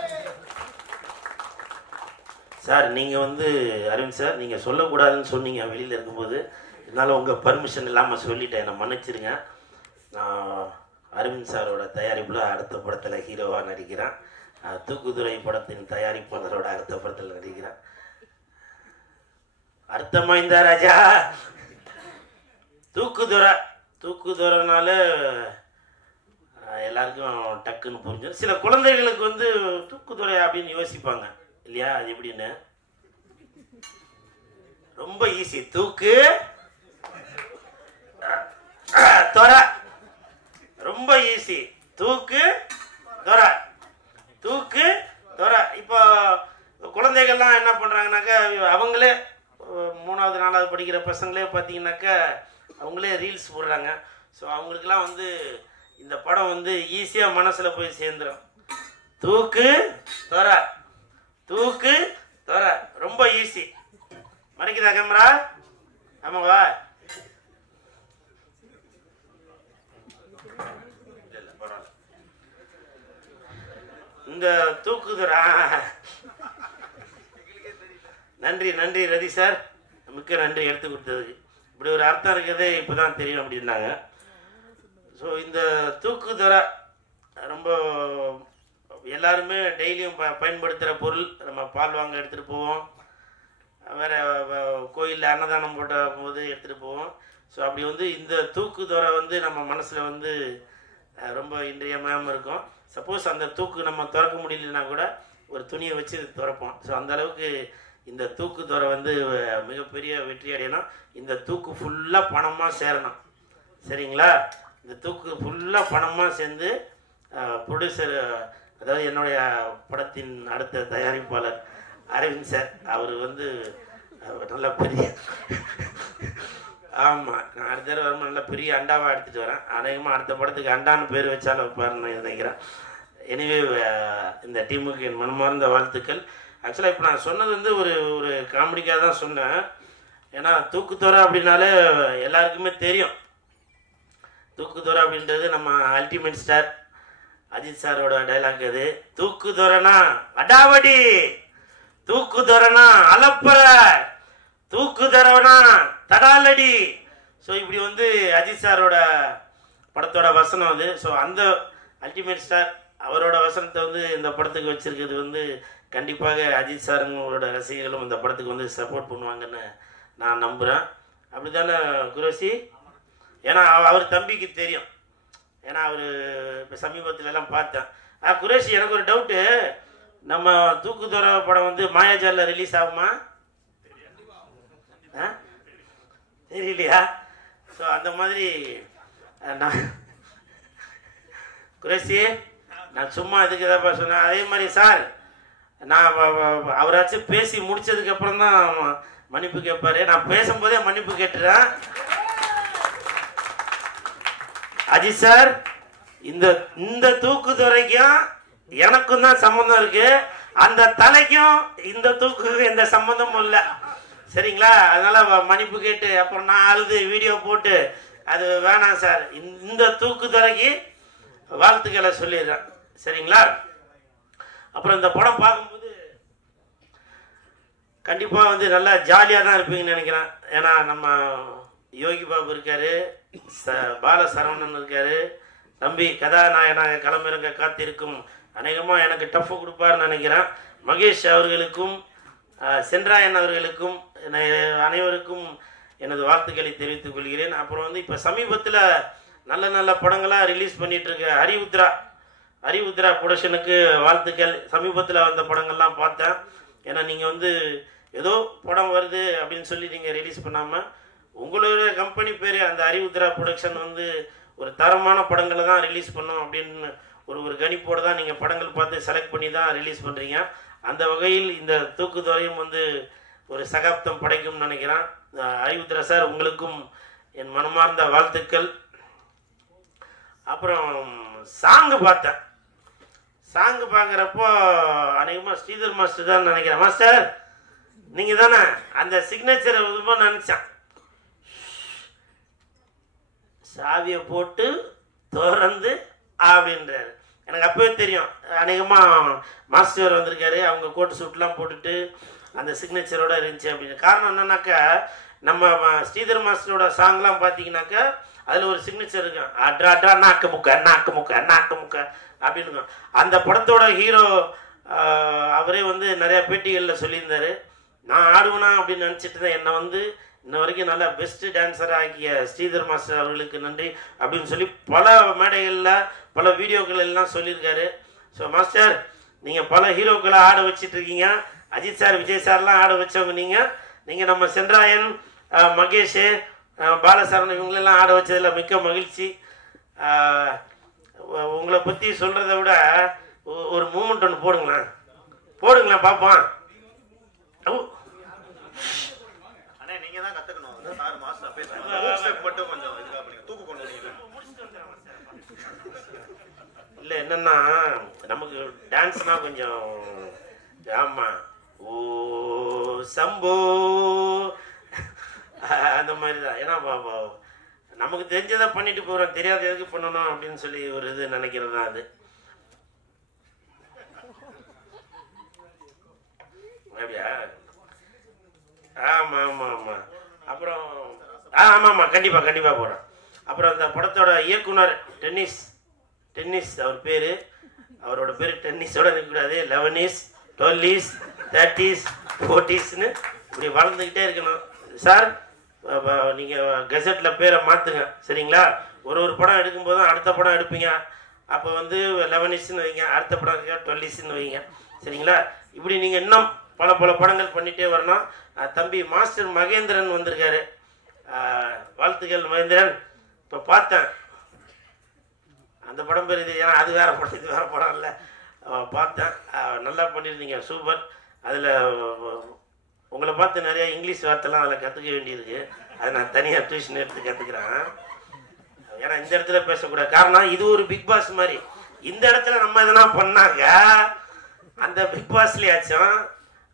சார். நீங்கள் வந்து அரவிந்த் சார், நீங்கள் சொல்லக்கூடாதுன்னு சொன்னீங்க வெளியில் இருக்கும்போது, இதனால் உங்கள் பர்மிஷன் இல்லாமல் சொல்லிட்டேன், என்னை மன்னிச்சிருங்க. நான் அரவிந்த் சாரோட தயாரிப்பில் அடுத்த படத்தில் ஹீரோவாக நடிக்கிறேன். தூக்குதுறை படத்தின் தயாரிப்பாளரோட அடுத்த படத்தில் நடிக்கிறேன். அர்த்தமா இந்த ராஜா தூக்குதுறைனால எல்லாருக்கும் டக்குன்னு புரிஞ்சு. சில குழந்தைகளுக்கு வந்து தூக்குதுறை அப்படின்னு யோசிப்பாங்க இல்லையா, அது எப்படின்னு. ரொம்ப ஈஸி. தூக்கு துறை ரொம்ப ஈஸி. தூக்கு துறை, தூக்கு துறை. இப்போ குழந்தைகள்லாம் என்ன பண்ணுறாங்கனாக்கா, அவங்களே 3வது 4வது படிக்கிற பசங்களே பார்த்தீங்கன்னாக்கா அவங்களே ரீல்ஸ் போடுறாங்க. ஸோ அவங்களுக்கெல்லாம் வந்து இந்த படம் வந்து ஈஸியாக மனசில் போய் சேர்ந்துடும். தூக்கு துறை, தூக்கு துறை, ரொம்ப ஈஸி. மறைக்குதா கேமரா? ஆமாவா? இல்லை பரவாயில்ல. இந்த தூக்குதுறை, நன்றி நன்றி ரதி சார், மிக்க நன்றி எடுத்து கொடுத்ததுக்கு. இப்படி ஒரு அர்த்தம் இருக்கிறதே இப்போ தான் தெரியும் அப்படின்னாங்க. ஸோ இந்த தூக்குதுறை ரொம்ப எல்லாருமே டெய்லியும் பயன்படுத்துகிற பொருள். நம்ம பால் வாங்க எடுத்துகிட்டு போவோம், வேறு கோயிலில் அன்னதானம் போட்ட போது எடுத்துகிட்டு போவோம். ஸோ அப்படி வந்து இந்த தூக்குதுறை வந்து நம்ம மனசில் வந்து ரொம்ப இன்றியமையாமல் இருக்கும். சப்போஸ் அந்த தூக்கு நம்ம திறக்க முடியலன்னா கூட ஒரு துணியை வச்சு திறப்போம். ஸோ அந்தளவுக்கு இந்த தூக்குதுறை வந்து மிகப்பெரிய வெற்றி அடையணும். இந்த தூக்கு ஃபுல்லாக பணமாக சேரணும். சரிங்களா? இந்த தூக்கு ஃபுல்லாக பணமாக சேர்ந்து ப்ரொடியூசர், அதாவது என்னுடைய படத்தின் அடுத்த தயாரிப்பாளர் அரவிந்த் சார், அவர் வந்து நல்ல பெரிய ஆமாம், நான் அடுத்த தடவை வரும்போது நல்ல பெரிய அண்டாவாக எடுத்துகிட்டு வரேன். அநேகமாக அடுத்த படத்துக்கு அண்டான்னு பேர் வச்சாலும் வைப்பாருன்னு நினைக்கிறேன். எனிவே இந்த டீமுக்கு என் மனமார்ந்த வாழ்த்துக்கள். ஆக்சுவலாக இப்போ நான் சொன்னது வந்து ஒரு காமெடிக்காக தான் சொன்னேன். ஏன்னா தூக்குதுறை அப்படின்னாலே எல்லாருக்குமே தெரியும். தூக்குதுறை அப்படின்றது நம்ம அல்டிமேட் ஸ்டார் அஜித் சாரோட டைலாக். அது தூக்குதுறைனா அடாவடி, தூக்குதுறைனா அலப்பற, தூக்குதுறைனா தடாலடி. ஸோ இப்படி வந்து அஜித் சாரோட படத்தோட வசனம் அது. ஸோ அந்த அல்டிமேட் ஸ்டார் அவரோட வசனத்தை வந்து இந்த படத்துக்கு வச்சிருக்கிறது வந்து கண்டிப்பாக அஜித் சாருங்களோட ரசிகர்களும் இந்த படத்துக்கு வந்து சப்போர்ட் பண்ணுவாங்கன்னு நான் நம்புகிறேன். அப்படி தானே குரோசி? ஏன்னா அவர் தம்பிக்கு தெரியும். ஏன்னா அவர் இப்போ சமீபத்துலலாம் பார்த்தேன். குரேஷி, எனக்கு ஒரு டவுட்டு, நம்ம தூக்குதுறை படம் வந்து மாயாஜாலில் ரிலீஸ் ஆகுமா? தெரியலையா? ஸோ அந்த மாதிரி நான் குரேஷி, நான் சும்மா இதுக்கு எதாவது சொன்னேன். அதே மாதிரி சார், நான் அவராச்சும் பேசி முடிச்சதுக்கு அப்புறம் தான் மன்னிப்பு கேட்பாரு. நான் பேசும்போதே மன்னிப்பு கேட்டுறேன். அஜித் சார், இந்த தூக்குதுறைக்கும் எனக்கும் தான் சம்பந்தம் இருக்கு. அந்த தலைக்கும் இந்த தூக்குக்கும் எந்த சம்பந்தமும் இல்லை. சரிங்களா? அதனால மன்னிப்பு கேட்டு அப்புறம் நான் அழுது வீடியோ போட்டு அது வேணாம் சார். இந்த தூக்குதுறைக்கு வாழ்த்துக்களை சொல்லிடுறேன். சரிங்களா? அப்புறம் இந்த படம் பார்க்கும்போது கண்டிப்பாக வந்து நல்லா ஜாலியாக தான் இருப்பீங்கன்னு நினைக்கிறேன். ஏன்னா நம்ம யோகி பாபு இருக்காரு, பால சரவணன் இருக்காரு, தம்பி கதாநாயகனாக களமிறங்க காத்திருக்கும் அநேகமாக எனக்கு டஃப் கொடுப்பாருன்னு நினைக்கிறேன். மகேஷ் அவர்களுக்கும் சென்றாயன் அவர்களுக்கும் அனைவருக்கும் எனது வாழ்த்துக்களை தெரிவித்துக் கொள்கிறேன். அப்புறம் வந்து இப்போ சமீபத்தில் நல்ல நல்ல படங்களாக ரிலீஸ் பண்ணிட்டு இருக்க ஹரிவுத்ரா ப்ரொடக்ஷனுக்கு வாழ்த்துக்கள். சமீபத்தில் வந்த படங்கள்லாம் பார்த்தேன். ஏன்னா நீங்கள் வந்து ஏதோ படம் வருது அப்படின்னு சொல்லி நீங்கள் ரிலீஸ் பண்ணாமல் உங்களுடைய கம்பெனி பேர் அந்த ஹரிவுத்ரா ப்ரொடக்ஷன் வந்து ஒரு தரமான படங்களை தான் ரிலீஸ் பண்ணோம் அப்படின்னு ஒரு கணிப்போடு தான் நீங்கள் படங்கள் பார்த்து செலக்ட் பண்ணி தான் ரிலீஸ் பண்ணுறீங்க. அந்த வகையில் இந்த தூக்குதுறையும் வந்து ஒரு சகாப்தம் படைக்கும்னு நினைக்கிறேன். ஹரிவுத்ரா சார், உங்களுக்கும் என் மனமார்ந்த வாழ்த்துக்கள். அப்புறம் சாங்கு பார்த்தேன். சாங்கு பார்க்குறப்போ அநேகமாக ஸ்ரீதர் மாஸ்டர் தான் நினைக்கிறேன். மாஸ்டர் நீங்கள் தானே அந்த சிக்னேச்சரை ரொம்ப நினச்சேன். சாவியை போட்டு திறந்து அப்படின்றாரு. எனக்கு அப்பவே தெரியும் அநேகமாக மாஸ்டர் வந்திருக்காரு, அவங்க கோட்டு சூட்லாம் போட்டுட்டு அந்த சிக்னேச்சரோட இருந்துச்சு அப்படின்னு. காரணம் என்னன்னாக்கா, நம்ம ஸ்ரீதர் மாஸ்டரோட சாங்லாம் பார்த்தீங்கன்னாக்கா அதில் ஒரு சிக்னேச்சர் இருக்கும். அட்ரா அட்ரா நாக்கு முக்க அப்படின்னு. அந்த படத்தோட ஹீரோ அவரே வந்து நிறைய பேட்டிகளில் சொல்லியிருந்தாரு, நான் ஆடுவேனா அப்படின்னு நினச்சிட்டு தான் என்னை வந்து இன்ன வரைக்கும் நல்லா பெஸ்ட் டான்ஸராக ஆக்கிய ஸ்ரீதர் மாஸ்டர் அவர்களுக்கு நன்றி அப்படின்னு சொல்லி பல மேடைகளில் பல வீடியோக்கள் எல்லாம் சொல்லியிருக்காரு. ஸோ மாஸ்டர், நீங்கள் பல ஹீரோக்களை ஆட வச்சிட்ருக்கீங்க. அஜித் சார், விஜய் சார்லாம் ஆட வச்சவங்க நீங்கள் நம்ம சென்றாயன், மகேஷ், பாலசரவணன் இவங்களெல்லாம் ஆட வச்சதில் மிக்க மகிழ்ச்சி. உங்களை பற்றி சொல்கிறத விட ஒரு மூமெண்ட் ஒன்று போடுங்களேன் பார்ப்போம். அண்ணே நீங்க தான் கத்துக்கணும். சார் மாஸ்டர் பேசுறாங்க. ஸ்டெப் மட்டும் கொஞ்சம் இதுக்கா பண்ணுங்க. தூக்கு கொண்டு வந்தீங்க. இல்லை என்னன்னா நமக்கு டான்ஸ்னா கொஞ்சம் ஆமா ஓ சம்போ அந்த மாதிரி தான். ஏன்னா நமக்கு தெரிஞ்சதை பண்ணிட்டு போகிறோம், தெரியாத எதுக்கு பண்ணணும் அப்படின்னு சொல்லி ஒரு இது நினைக்கிறது தான் அது. அப்படியா? ஆமாம் ஆமாம் ஆமாம். அப்புறம் ஆமாம் ஆமாம் கண்டிப்பாக போகிறோம். அப்புறம் அந்த படத்தோட இயக்குனர் டென்னிஸ் அவர் பேர், அவரோட பேர் டென்னிஸோட இருக்கக்கூடாது, 11s 12s 30s 40sன்னு இப்படி வளர்ந்துக்கிட்டே இருக்கணும். சார் நீங்கள் கெசட்டில் பேரை மாற்றுங்க சரிங்களா? ஒரு படம் எடுக்கும்போதும் அடுத்த படம் எடுப்பீங்க, அப்போ வந்து 11sன்னு வைங்க, அடுத்த படம் 12sன்னு வைங்க சரிங்களா? இப்படி நீங்கள் இன்னும் பல படங்கள் பண்ணிகிட்டே வரணும். தம்பி மாஸ்டர் மகேந்திரன் வந்திருக்காரு, வாழ்த்துக்கள் மகேந்திரன். இப்போ பார்த்தேன் அந்த படம் பேர் இது, ஏன்னா அது வேறு படம் இது வேறு படம் இல்லை. பார்த்தேன், நல்லா பண்ணியிருந்தீங்க, சூப்பர். அதில் உங்களை பார்த்து நிறையா இங்கிலீஷ் வார்த்தைலாம் அதில் கற்றுக்க வேண்டியிருக்கு. அதை நான் தனியாக டியூஷன் எடுத்து கற்றுக்குறேன். ஏன்னா இந்த இடத்துல பேசக்கூடாது, காரணம் இது ஒரு பிக் பாஸ் மாதிரி. இந்த இடத்துல நம்ம எதனா பண்ணாங்க அந்த பிக் பாஸ்லேயாச்சும்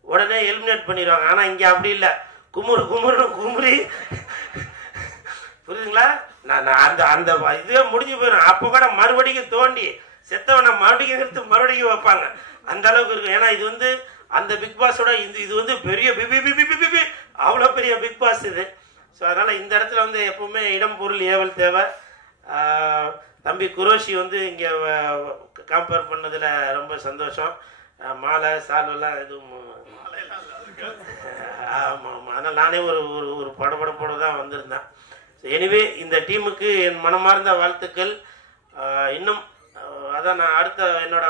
உடனே எலிமினேட் பண்ணிடுவாங்க. ஆனால் இங்கே அப்படி இல்லை, குமுறி புரியுதுங்களா? நான் அந்த அந்த இதுவே முடிஞ்சு போயிடும். அப்போ கூட மறுபடியும் தோண்டி செத்தவனை மறுபடியும் வைப்பாங்க, அந்த அளவுக்கு இருக்கும். ஏன்னா இது வந்து அந்த பிக் பாஸோட இது வந்து பெரிய பிபி அவ்வளோ பெரிய பிக் பாஸ் இது. ஸோ அதனால் இந்த இடத்துல வந்து எப்பவுமே இடம் பொருள் ஏவல் தேவை. தம்பி குரோஷி வந்து இங்கே கம்பேர் பண்ணதில் ரொம்ப சந்தோஷம். மாலை சால்வெல்லாம் எதுவும் ஆமாம், அதனால் நானே ஒரு படபடப்போடு தான் வந்திருந்தேன். எனிவே இந்த டீமுக்கு என் மனமார்ந்த வாழ்த்துக்கள். இன்னும் அதான் நான் அடுத்த என்னோட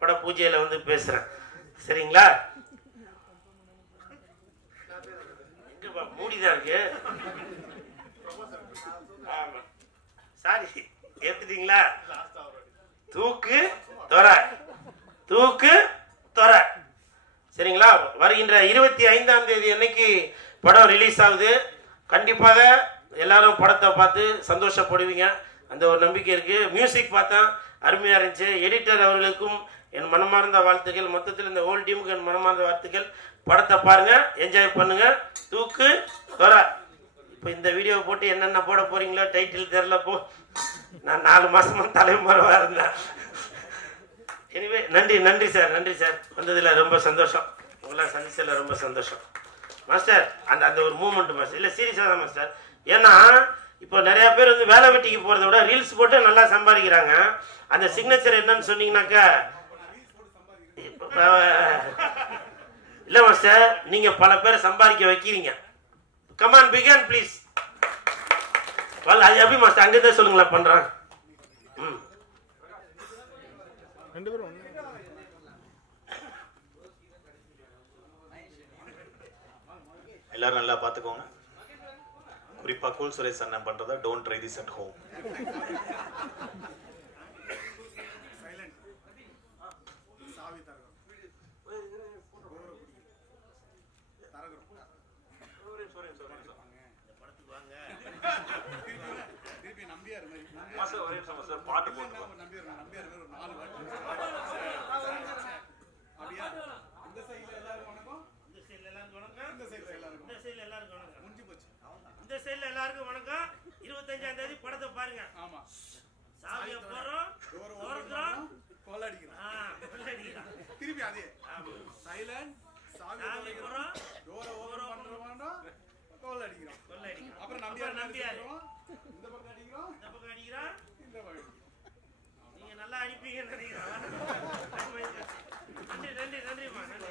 பட பூஜையில் வந்து பேசுகிறேன் சரிங்களா? எங்கப்பா மூடிதான் இருக்கு? ஆமாம் சாரி, ஏற்றுட்டீங்களா? தூக்கு தொர சரிங்களா? வருகின்ற 25ஆம் தேதி அன்னைக்கு படம் ரிலீஸ் ஆகுது. கண்டிப்பாக எல்லாரும் படத்தை பார்த்து சந்தோஷப்படுவீங்க, அந்த ஒரு நம்பிக்கை இருக்கு. மியூசிக் பார்த்தேன், அருமையாக இருந்துச்சு. எடிட்டர் அவர்களுக்கும் என் மனமார்ந்த வாழ்த்துக்கள். மொத்தத்தில் இந்த ஹோல் டீமுக்கு என் மனமார்ந்த வாழ்த்துக்கள். படத்தை பாருங்க, என்ஜாய் பண்ணுங்க. தூக்கு தொர. இப்போ இந்த வீடியோவை போட்டு என்னென்ன போட போறீங்களோ டைட்டில் தெரில போ. நான் 4 மாசமா தலைமறைவாக இருந்தேன். எனிவே நன்றி சார் வந்ததில் ரொம்ப சந்தோஷம். உங்களாம் சந்திச்சதில் ரொம்ப சந்தோஷம் மாஸ்டர். அந்த ஒரு மூமெண்ட் மாஸ்டர், இல்லை சீரியஸாக தான் மாஸ்டர். ஏன்னா இப்போ நிறைய பேர் வந்து வேலை வெட்டிக்கு போகிறத விட ரீல்ஸ் போட்டு நல்லா சம்பாதிக்கிறாங்க. அந்த சிக்னேச்சர் என்னன்னு சொன்னீங்கன்னாக்கா, இல்லை மாஸ்டர் நீங்கள் பல பேரை சம்பாதிக்க வைக்கிறீங்க. Come on began please. அது எப்படி மாஸ்டர் அங்கே தான் சொல்லுங்களேன் பண்ணுறேன். எல்லாரும் நல்லா பார்த்துக்கோங்க. குறிப்பா கூல் சுரேஷ் அண்ணன் பண்றதா don't try this at home. பாட்டு போட்டு இந்த சைடுல எல்லாருக்கும் வணக்கம். 25ஆம் தேதி படத்தை பாருங்க. ஆமா, சாவியை போறோம், தோறோம், கொள்ளடிக்கிறோம், திருப்பி அதே சைலண்ட் சாவி போறோம், டோரை ஓபன் பண்றோம், கொள்ளடிக்கிறோம். அப்புறம் நம்பியார் இந்த பக்கம் அடிக்கிறோம், இந்த பக்கம் நீங்க நல்லா அடிப்பீங்க நினைக்கிறேன். நன்றிமா நன்றி.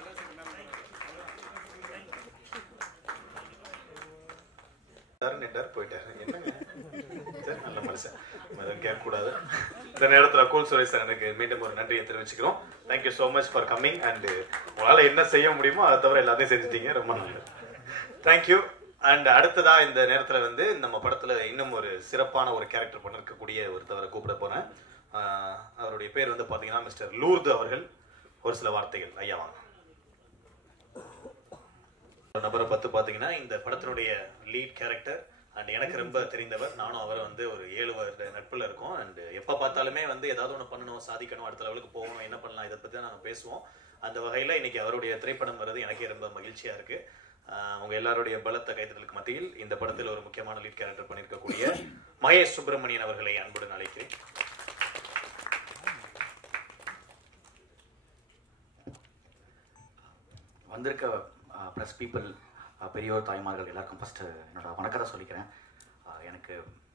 போயிட்டாரு. என்னங்க நல்ல மனுஷன், கேட்கக்கூடாது. இந்த நேரத்தில் கூல் சுரேஷ் எனக்கு மீண்டும் ஒரு நன்றியை தெரிவிச்சுக்கிறோம். Thank you so much for coming. And உங்களால் என்ன செய்ய முடியுமோ அதை தவிர எல்லாத்தையும் செஞ்சுட்டீங்க, ரொம்ப நல்லது. தேங்க்யூ. அண்ட் அடுத்ததா இந்த நேரத்தில் வந்து நம்ம படத்தில் இன்னும் ஒரு சிறப்பான ஒரு கேரக்டர் பண்ணிருக்கக்கூடிய ஒருத்தவரை கூப்பிட போறேன். அவருடைய பேர் வந்து பார்த்தீங்கன்னா மிஸ்டர் லூர்து அவர்கள். ஒரு சில வார்த்தைகள். ஐயா வாங்க. நபரை பற்றி பார்த்தீங்கன்னா இந்த படத்தினுடைய லீட் கேரக்டர் அண்ட் எனக்கு ரொம்ப தெரிந்தவர். நானும் அவரை வந்து ஒரு 7 வருட நட்பில் இருக்கோம். அண்ட் எப்போ பார்த்தாலுமே வந்து ஏதாவது ஒன்று பண்ணணும், சாதிக்கணும், அடுத்த லெவலுக்கு போகணும், என்ன பண்ணலாம், இதை பற்றி தான் நாங்கள் பேசுவோம். அந்த வகையில் இன்னைக்கு அவருடைய திரைப்படம் வர்றது எனக்கே ரொம்ப மகிழ்ச்சியாக இருக்குது. அவங்க எல்லாருடைய பலத்த கைதலுக்கு மத்தியில் இந்த படத்தில் ஒரு முக்கியமான லீட் கேரக்டர் பண்ணியிருக்கக்கூடிய மகேஷ் சுப்பிரமணியன் அவர்களை அன்புடன் அழைக்கிறேன். வந்திருக்க ப்ரெஸ் பீப்புள், பெரியோர் தாய்மார்கள் எல்லாருக்கும் ஃபஸ்ட்டு என்னோட வணக்கத்தை சொல்லிக்கிறேன். எனக்கு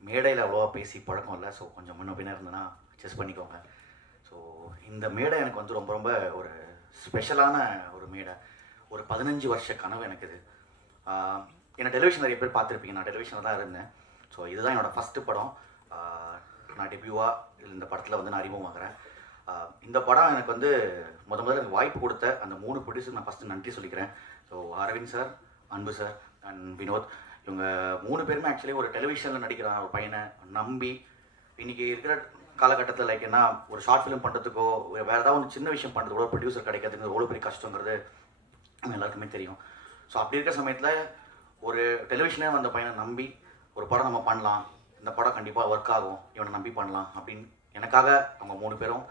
மேடையில் அவ்வளோவா பேசி பழக்கம் இல்லை. ஸோ கொஞ்சம் முன்ன பின்ன இருந்ததுன்னா செஸ் பண்ணிக்கோங்க. ஸோ இந்த மேடை எனக்கு வந்து ரொம்ப ரொம்ப ஒரு ஸ்பெஷலான ஒரு மேடை. ஒரு 15 வருஷ கனவு எனக்கு இது. என்னை டெலிவிஷன் நிறைய பேர் பார்த்துருப்பீங்க. நான் டெலிவிஷனில் தான் இருந்தேன். ஸோ இதுதான் என்னோடய ஃபஸ்ட்டு படம். நான் டெபியூவாக இந்த படத்தில் வந்து நான் அறிமுகமாகிறேன். இந்த படம் எனக்கு வந்து முதல்ல எனக்கு வாய்ப்பு கொடுத்த அந்த 3 ப்ரொடியூசர் நான் ஃபஸ்ட்டு நன்றி சொல்லிக்கிறேன். ஸோ அரவிந்த் சார், அன்பு சார் அண்ட் வினோத், இவங்க 3 பேருமே ஆக்சுவலி ஒரு டெலிவிஷனில் நடிக்கிற ஒரு பையனை நம்பி இன்றைக்கி இருக்கிற காலகட்டத்தில் லைக் என்ன ஒரு ஷார்ட் ஃபிலிம் பண்ணுறதுக்கோ வேறு ஏதாவது ஒரு சின்ன விஷயம் பண்ணுறதுக்கோ ஒரு ப்ரொடியூசர் கிடைக்கிறதுக்கு எவ்வளோ பெரிய கஷ்டங்கிறது எல்லாருக்குமே தெரியும். ஸோ அப்படி இருக்கிற சமயத்தில் ஒரு டெலிவிஷனே வந்த பையனை நம்பி ஒரு படம் நம்ம பண்ணலாம், இந்த படம் கண்டிப்பாக ஒர்க் ஆகும், இவனை நம்பி பண்ணலாம் அப்படின்னு எனக்காக அவங்க 3 பேரும்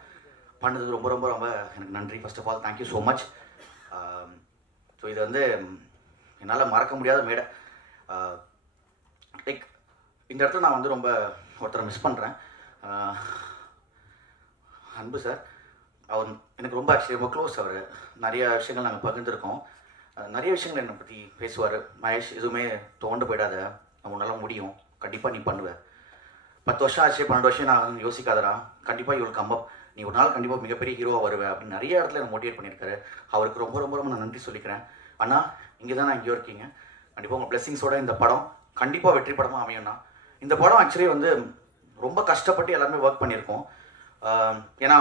பண்ணது ரொம்ப ரொம்ப ரொம்ப எனக்கு நன்றி. First of all thank you so much. So இது வந்து என்னால் மறக்க முடியாத மேடை. லைக் இந்த இடத்துல நான் வந்து ரொம்ப ஒருத்தரை மிஸ் பண்ணுறேன். அன்பு சார், அவர் எனக்கு ரொம்ப ஆக்சுவலி ரொம்ப க்ளோஸ். அவர் நிறைய விஷயங்கள் நாங்கள் பகிர்ந்துருக்கோம். நிறைய விஷயங்கள் என்னை பற்றி பேசுவார். மகேஷ், எதுவுமே தோண்டு போயிடாத, நம்ம உன்னால் முடியும், கண்டிப்பாக நீ பண்ணுவேன். 10 வருஷம் ஆச்சு, 12 வருஷம் நான் யோசிக்காதரா, கண்டிப்பாக இவளுக்கு கம்பப், நீ ஒரு நாள் கண்டிப்பாக மிகப்பெரிய ஹீரோவாக வருவேன் அப்படின்னு நிறைய இடத்துல என்னை மோட்டிவேட் பண்ணியிருக்காரு. அவருக்கு ரொம்ப ரொம்ப ரொம்ப நான் நன்றி சொல்லிக்கிறேன். அண்ணா, இங்கே தான் நான் இங்கே இருக்கீங்க. கண்டிப்பாக உங்கள் பிளெஸிங்ஸோட இந்த படம் கண்டிப்பாக வெற்றி படமாக அமையும்ண்ணா. இந்த படம் ஆக்சுவலி வந்து ரொம்ப கஷ்டப்பட்டு எல்லாருமே ஒர்க் பண்ணியிருக்கோம். ஏன்னா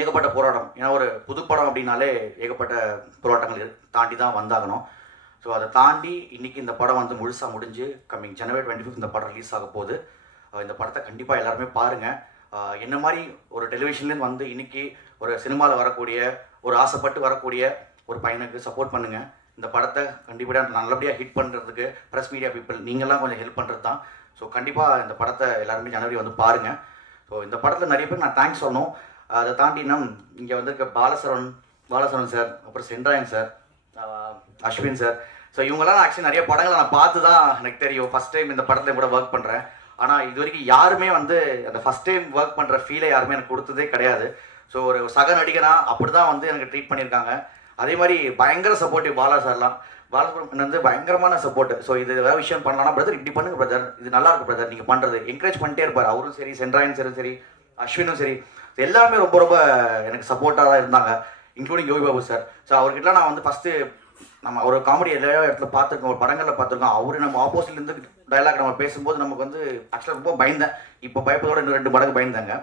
ஏகப்பட்ட போராட்டம். ஏன்னா ஒரு புது படம் அப்படின்னாலே ஏகப்பட்ட போராட்டங்கள் தாண்டி தான் வந்தாகணும். ஸோ அதை தாண்டி இன்றைக்கி இந்த படம் வந்து முழுசாக முடிஞ்சு கம்மிங் ஜனவரி 25 இந்த படம் ரிலீஸ் ஆக போகுது. இந்த படத்தை கண்டிப்பாக எல்லாருமே பாருங்கள். என்ன மாதிரி ஒரு டெலிவிஷன்லேருந்து வந்து இன்றைக்கி ஒரு சினிமாவில் வரக்கூடிய ஒரு ஆசைப்பட்டு வரக்கூடிய ஒரு பையனுக்கு சப்போர்ட் பண்ணுங்கள். இந்த படத்தை கண்டிப்பாக நல்லபடியாக ஹிட் பண்ணுறதுக்கு ப்ரெஸ் மீடியா பீப்புள் நீங்கள்லாம் கொஞ்சம் ஹெல்ப் பண்ணுறது தான். ஸோ கண்டிப்பாக இந்த படத்தை எல்லாருமே ஜனவரி வந்து பாருங்கள். ஸோ இந்த படத்தில் நிறைய பேர் நான் தேங்க்ஸ் சொல்லணும். அதை தாண்டி இன்னும் இங்கே வந்து பாலசரவன் சார், அப்புறம் Sendrayan sir, Ashwin sir. So இவங்கெல்லாம் ஆக்சுவலி நிறைய படங்களை நான் பார்த்து தான் எனக்கு தெரியும். ஃபஸ்ட் டைம் இந்த படத்தில் கூட ஒர்க் பண்ணுறேன். ஆனால் இது வரைக்கும் யாருமே வந்து அந்த ஃபஸ்ட் டைம் ஒர்க் பண்ணுற ஃபீலை யாருமே எனக்கு கொடுத்ததே கிடையாது. ஸோ ஒரு சக நடிகனாக அப்படி தான் வந்து எனக்கு ட்ரீட் பண்ணியிருக்காங்க. அதே மாதிரி பயங்கர சப்போர்ட்டிவ் பாலா சார்லாம். பாலசுப்ரமணியன் வந்து பயங்கரமான சப்போர்ட். ஸோ இது வேறு விஷயம் பண்ணலாம்னா பிரதர் இப்படி பண்ணுங்க பிரதர், இது நல்லா இருக்கு பிரதர், நீங்கள் பண்ணுறது என்கரேஜ் பண்ணிட்டே இருப்பார். அவரும் சரி, சென்ட்ராயன் சாரும் சரி, அஸ்வினும் சரி, எல்லாருமே ரொம்ப ரொம்ப எனக்கு சப்போர்ட்டாக தான் இருந்தாங்க, including Yogi Babu sir. So அவர்கிட்ட நான் வந்து ஃபஸ்ட்டு நம்ம ஒரு காமெடி எல்லா இடத்துல பார்த்துருக்கோம், ஒரு படங்களில் பார்த்துருக்கோம். அவரு நம்ம ஆப்போசிட்லேருந்து டைலாக் நம்ம பேசும்போது நமக்கு வந்து ஆக்சுவலாக ரொம்ப பயந்தேன். இப்போ பயப்பதோட இன்னும் 2 மடங்கு பயந்தாங்க.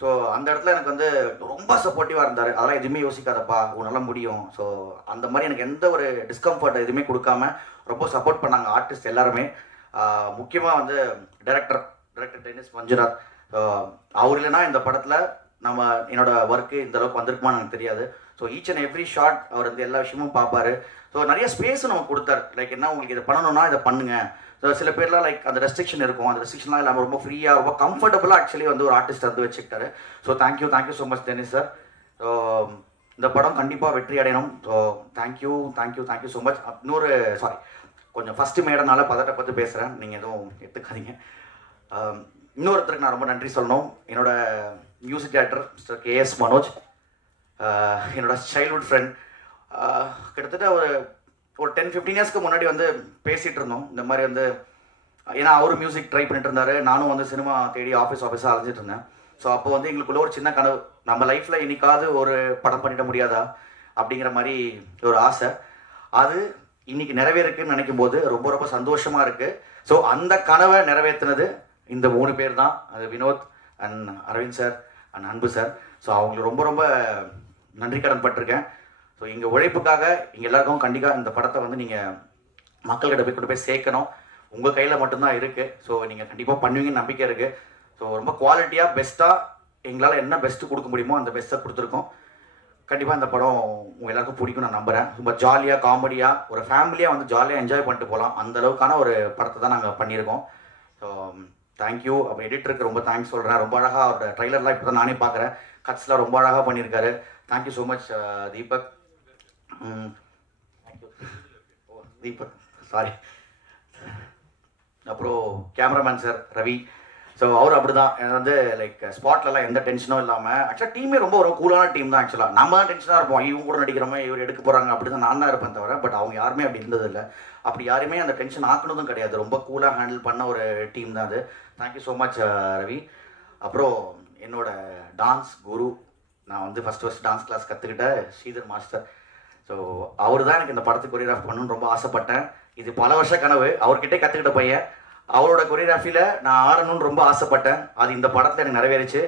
ஸோ அந்த இடத்துல எனக்கு வந்து ரொம்ப சப்போர்ட்டிவாக இருந்தார். அதெல்லாம் எதுவுமே யோசிக்காதப்பா, உன்னால் முடியும். ஸோ அந்த மாதிரி எனக்கு எந்த ஒரு டிஸ்கம்ஃபர்ட் எதுவுமே கொடுக்காம ரொம்ப சப்போர்ட் பண்ணாங்க ஆர்டிஸ்ட் எல்லாருமே. முக்கியமாக வந்து டைரக்டர் டென்னிஸ் மஞ்சுநாத். அவர் இல்லைன்னா இந்த படத்தில் என்னோட ஒர்க்கு இந்த அளவுக்கு வந்திருக்குமான்னு எனக்கு தெரியாது. So each and every shot அவர் வந்து எல்லா விஷயமும் பார்ப்பாரு. ஸோ நிறைய ஸ்பேஸும் நமக்கு கொடுத்தாரு. லைக் என்ன உங்களுக்கு இதை பண்ணணும்னா இதை பண்ணுங்க. ஸோ சில பேர்லாம் லைக் அந்த ரெஸ்ட்ரிக்ஷன் இருக்கும், அந்த ரெஸ்ட்ரிக்ஷன்லாம் இல்லாமல் ரொம்ப ஃப்ரீயாக ரொம்ப கம்ஃபர்டபுளாக ஆக்சுவலி வந்து ஒரு ஆர்டிஸ்ட் வந்து வச்சுக்கிட்டாரு. So thank you so much Dennis sir. So இந்த படம் கண்டிப்பாக வெற்றி அடையணும். So thank you so much. இன்னொரு கொஞ்சம் ஃபஸ்ட்டு மேடனால பதட்டப்பட்டு பேசுகிறேன், நீங்கள் எதுவும் எடுத்துக்காதீங்க. இன்னொருத்தருக்கு நான் ரொம்ப நன்றி சொல்லணும். என்னோட music director mister KS Manoj, என்னோட சைல்ட்ஹுட் ஃப்ரெண்ட். கிட்டத்தட்ட ஒரு 10-15 இயர்ஸ்க்கு முன்னாடி வந்து பேசிகிட்டு இருந்தோம் இந்த மாதிரி வந்து. ஏன்னா அவரும் மியூசிக் ட்ரை பண்ணிட்டு இருந்தார், நானும் வந்து சினிமா தேடி ஆஃபீஸாக அலைஞ்சிட்டு இருந்தேன். ஸோ அப்போ வந்து எங்களுக்குள்ள ஒரு சின்ன கனவு, நம்ம லைஃப்பில் இன்னைக்காவது ஒரு படம் பண்ணிட முடியாதா அப்படிங்கிற மாதிரி ஒரு ஆசை. அது இன்னைக்கு நிறைவேறுக்குன்னு நினைக்கும் போது ரொம்ப ரொம்ப சந்தோஷமாக இருக்குது. ஸோ அந்த கனவை நிறைவேற்றினது இந்த 3 பேர் தான். அது Vinod and Aravind sir and Anbu sir. So அவங்களுக்கு ரொம்ப ரொம்ப நன்றி கடன் பட்டிருக்கேன். ஸோ எங்கள் உழைப்புக்காக இங்கே எல்லாருக்கும் கண்டிப்பாக இந்த படத்தை வந்து நீங்கள் மக்கள்கிட்ட கொண்டு போய் சேர்க்கணும். உங்கள் கையில் மட்டும்தான் இருக்குது. ஸோ நீங்கள் கண்டிப்பாக பண்ணுவீங்கன்னு நம்பிக்கை இருக்குது. ஸோ ரொம்ப குவாலிட்டியாக பெஸ்ட்டாக எங்களால் என்ன பெஸ்ட்டு கொடுக்க முடியுமோ அந்த பெஸ்ட்டை கொடுத்துருக்கோம். கண்டிப்பாக இந்த படம் உங்கள் எல்லாருக்கும் பிடிக்கும் நான் நம்புகிறேன். ரொம்ப ஜாலியாக காமெடியாக ஒரு ஃபேமிலியாக வந்து ஜாலியாக என்ஜாய் பண்ணிட்டு போகலாம், அந்த அளவுக்கான ஒரு படத்தை தான் நாங்கள் பண்ணியிருக்கோம். So thank you. அப்போ எடிட்டருக்கு ரொம்ப தேங்க்ஸ் சொல்கிறேன். ரொம்ப அழகாக அவரோட ட்ரைலர்லாம் இப்போ தான் நானே பார்க்குறேன். கட்ஸ்லாம் ரொம்ப அழகாக பண்ணியிருக்காரு. Thank you so much Deepak. Deepak sorry. அப்புறம் கேமராமேன் சார் ரவி. ஸோ அவர் அப்படி தான் வந்து லைக் ஸ்பாட்லலாம் எந்த டென்ஷனும் இல்லாமல், ஆக்சுவலாக டீமே ரொம்ப ஒரு கூலான டீம் தான். ஆக்சுவலாக நம்ம தான் டென்ஷனாக இருப்போம், இவங்க கூட நடிக்கிறோமே, இவர் எடுக்க போகிறாங்க அப்படி தான் நான் தான் இருப்பேன் தவிர, பட் அவங்க யாருமே அப்படி இருந்ததில்லை. அப்படி யாருமே அந்த டென்ஷன் ஆக்கணுதும் கிடையாது. ரொம்ப கூலாக ஹேண்டில் பண்ண ஒரு டீம் தான் அது. Thank you so much Ravi. அப்புறம் என்னோட டான்ஸ் குரு, நான் வந்து ஃபஸ்ட் டான்ஸ் கிளாஸ் கற்றுக்கிட்ட ஸ்ரீதர் மாஸ்டர். ஸோ அவர் தான் எனக்கு இந்த படத்துக்கு கொரியோகிராஃப் பண்ணணும்னு ரொம்ப ஆசைப்பட்டேன். இது பல வருஷ கனவு. அவர்கிட்டே கற்றுக்கிட்ட பையன். அவரோட கொரியோகிராஃபியில் நான் ஆடணும்னு ரொம்ப ஆசைப்பட்டேன். அது இந்த படத்தில் எனக்கு நிறைவேறிச்சு.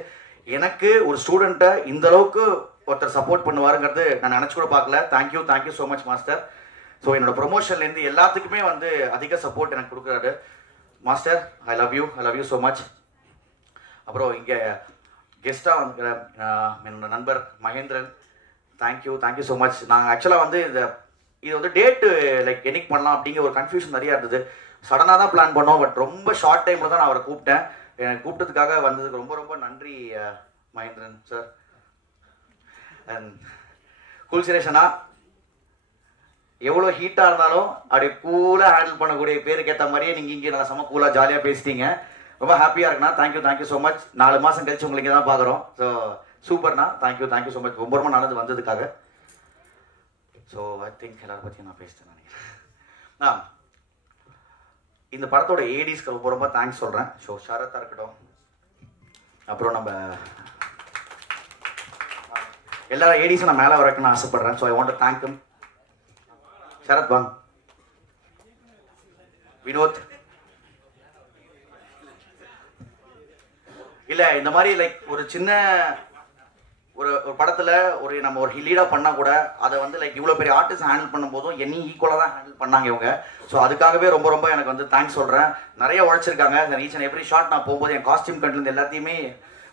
எனக்கு ஒரு ஸ்டூடெண்ட்டை இந்த அளவுக்கு ஒருத்தர் சப்போர்ட் பண்ணுவாருங்கிறது நான் நினச்சி கூட பார்க்கல. Thank you so much master. So என்னோட ப்ரொமோஷன்லேருந்து எல்லாத்துக்குமே வந்து அதிக சப்போர்ட் எனக்கு கொடுக்குறாரு master. I love you so much. அப்புறம் இங்கே கெஸ்ட்டாக வந்து என்னோட நண்பர் மகேந்திரன். Thank you so much. நாங்கள் ஆக்சுவலாக வந்து இது வந்து டேட்டு லைக் என்னைக்கு பண்ணலாம் அப்படிங்கிற ஒரு கன்ஃபியூஷன் நிறையா இருந்தது. சடனாக தான் பிளான் பண்ணோம். பட் ரொம்ப ஷார்ட் டைமில் தான் நான் அவரை கூப்பிட்டேன். எனக்கு கூப்பிட்டதுக்காக வந்ததுக்கு ரொம்ப ரொம்ப நன்றி மகேந்திரன் சார். அண்ட் கூல் சுரேஷனா, எவ்வளோ ஹீட்டாக இருந்தாலும் அப்படி கூலாக ஹேண்டில் பண்ணக்கூடிய பேருக்கு ஏற்ற மாதிரியே நீங்கள் இங்கே நல்லா செம்ம கூலாக ஜாலியாக பேசிட்டீங்க. ரொம்ப ஹாப்பியாக இருக்குண்ணா. Thank you so much. 4 மாதம் கழிச்சு உங்களுக்கு தான் பார்க்குறோம். ஸோ சூப்பர்ண்ணா. Thank you so much. ரொம்ப நல்லது வந்ததுக்காக. ஸோ ஐ திங்க் எல்லாரும் பற்றியும் நான் பேசிட்டேன் நினைக்கிறேன். இந்த படத்தோட ஏடிஸ்க்கு ரொம்ப தேங்க்ஸ் சொல்கிறேன். ஸோ ஷரத்தாக இருக்கட்டும், அப்புறம் நம்ம எல்லா ஏடிஸும் நான் மேலே வரைக்கும் நான் ஆசைப்படுறேன். So I want to thank him. Sarath வாங்க, வினோத். இல்லை இந்த மாதிரி லைக் ஒரு சின்ன ஒரு படத்தில் நம்ம ஒரு லீடாக பண்ணால் கூட அதை வந்து லைக் இவ்வளோ பெரிய ஆர்டிஸ்ட் ஹேண்டில் பண்ணும்போதும் என்னையும் ஈக்குவலாக தான் ஹேண்டில் பண்ணாங்க இவங்க. ஸோ அதுக்காகவே ரொம்ப எனக்கு வந்து தேங்க்ஸ் சொல்கிறேன். நிறைய உழைச்சிருக்காங்க. இந்த ஈச் அண்ட் எவ்ரி ஷாட் நான் போகும்போது என் காஸ்டியூம் கண்ட்லேருந்து எல்லாத்தையுமே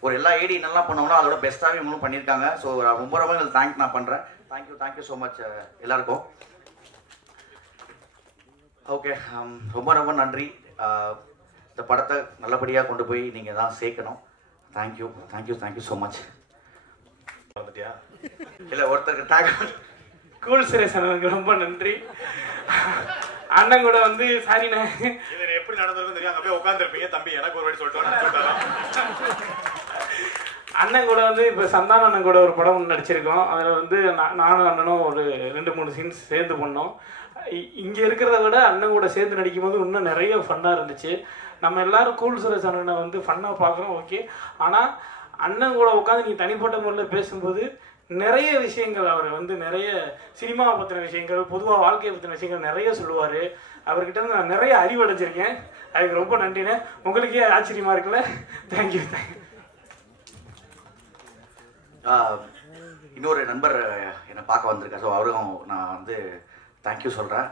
ஒரு எல்லா ஏடி என்னெல்லாம் பண்ணோம்னா அதோட பெஸ்ட்டாகவே இவங்களும் பண்ணியிருக்காங்க. ஸோ ரொம்ப எங்களுக்கு தேங்க் நான் பண்ணுறேன். தேங்க்யூ ஸோ மச் எல்லாருக்கும். ஓகே, ரொம்ப நன்றி. இந்த படத்தை நல்லபடியாக கொண்டு போய் நீங்கள் தான் சேர்க்கணும். Thank you so much. இல்லை ஒருத்தருக்கு தேங்க். கூல் சுரேஷ் அண்ணனுக்கு ரொம்ப நன்றி. அண்ணன் கூட வந்து சாரிண்ணே, இது எப்படி நடந்திருக்கும் தெரியும். அங்கே போய் உட்காந்துருப்பீங்க. தம்பி எனக்கு ஒரு வாட்டி சொல்லிட்டு அண்ணன் கூட வந்து இப்போ சந்தான அண்ணன் கூட ஒரு படம் ஒன்று நடிச்சிருக்கோம். அதில் வந்து நானும் அண்ணனும் ஒரு 2-3 சீன்ஸ் சேர்ந்து பண்ணோம். இங்கே இருக்கிறத விட அண்ணன் கூட சேர்ந்து நடிக்கும் போது இன்னும் நிறைய ஃபன்னாக இருந்துச்சு. நம்ம எல்லாரும் கூல் சுரேஷ் அண்ணனை வந்து ஃபன்னாக பார்க்குறோம், ஓகே. ஆனால் அண்ணன் கூட உட்காந்து நீ தனிப்பட்ட முறையில் பேசும்போது நிறைய விஷயங்கள், அவர் வந்து நிறைய சினிமாவை பற்றின விஷயங்கள், பொதுவாக வாழ்க்கையை பற்றின விஷயங்கள் நிறைய சொல்லுவார். அவர்கிட்ட இருந்து நான் நிறைய அறிவடைஞ்சிருக்கேன். அதுக்கு ரொம்ப நன்றிண்ணே. உங்களுக்கே ஆச்சரியமாக இருக்குல்ல. தேங்க்யூ. இன்னொரு நண்பர் என்னை பார்க்க வந்திருக்காரு. ஸோ அவரும் நான் வந்து தேங்க்யூ சொல்கிறேன்.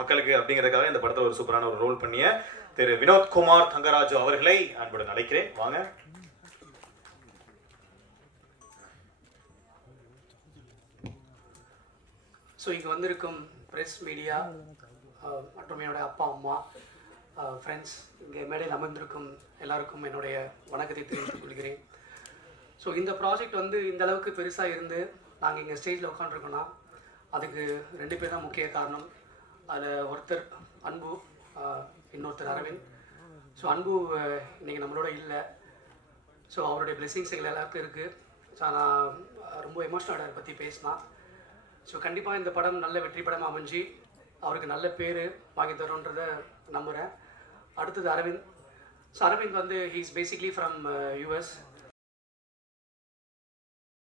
மக்களுக்கு அப்படிங்கிறதுக்காக இந்த படத்தில் ஒரு சூப்பரான ஒரு ரோல் பண்ணிய திரு வினோத்குமார் தங்கராஜு அவர்களை அன்புடன் அழைக்கிறேன். வாங்க. ஸோ இங்கே வந்திருக்கும் ப்ரெஸ், மீடியா மற்றும் என்னுடைய அப்பா அம்மா, ஃப்ரெண்ட்ஸ், இங்கே மேடையில் அமர்ந்திருக்கும் எல்லாருக்கும் என்னுடைய வணக்கத்தை தெரிவித்துக் கொள்கிறேன். ஸோ இந்த ப்ராஜெக்ட் வந்து இந்த அளவுக்கு பெருசாக இருந்து நாங்கள் இங்கே ஸ்டேஜில் உட்காந்துருக்கோன்னா அதுக்கு 2 பேர் தான் முக்கிய காரணம். அதில் ஒருத்தர் அன்பு, இன்னொருத்தர் அரவிந்த். ஸோ அன்பு இன்றைக்கி நம்மளோட இல்லை. ஸோ அவருடைய பிளெஸிங்ஸ் எங்கள் எல்லாருக்கும் இருக்குது. ஸோ நான் ரொம்ப எமோஷ்னலாக அதை பற்றி பேசினா. ஸோ கண்டிப்பாக இந்த படம் நல்ல வெற்றி படமாக அமைஞ்சு அவருக்கு நல்ல பேர் வாங்கி தரோன்றதை நம்புகிறேன். அடுத்தது அரவிந்த். ஸோ அரவிந்த் வந்து he is basically from US.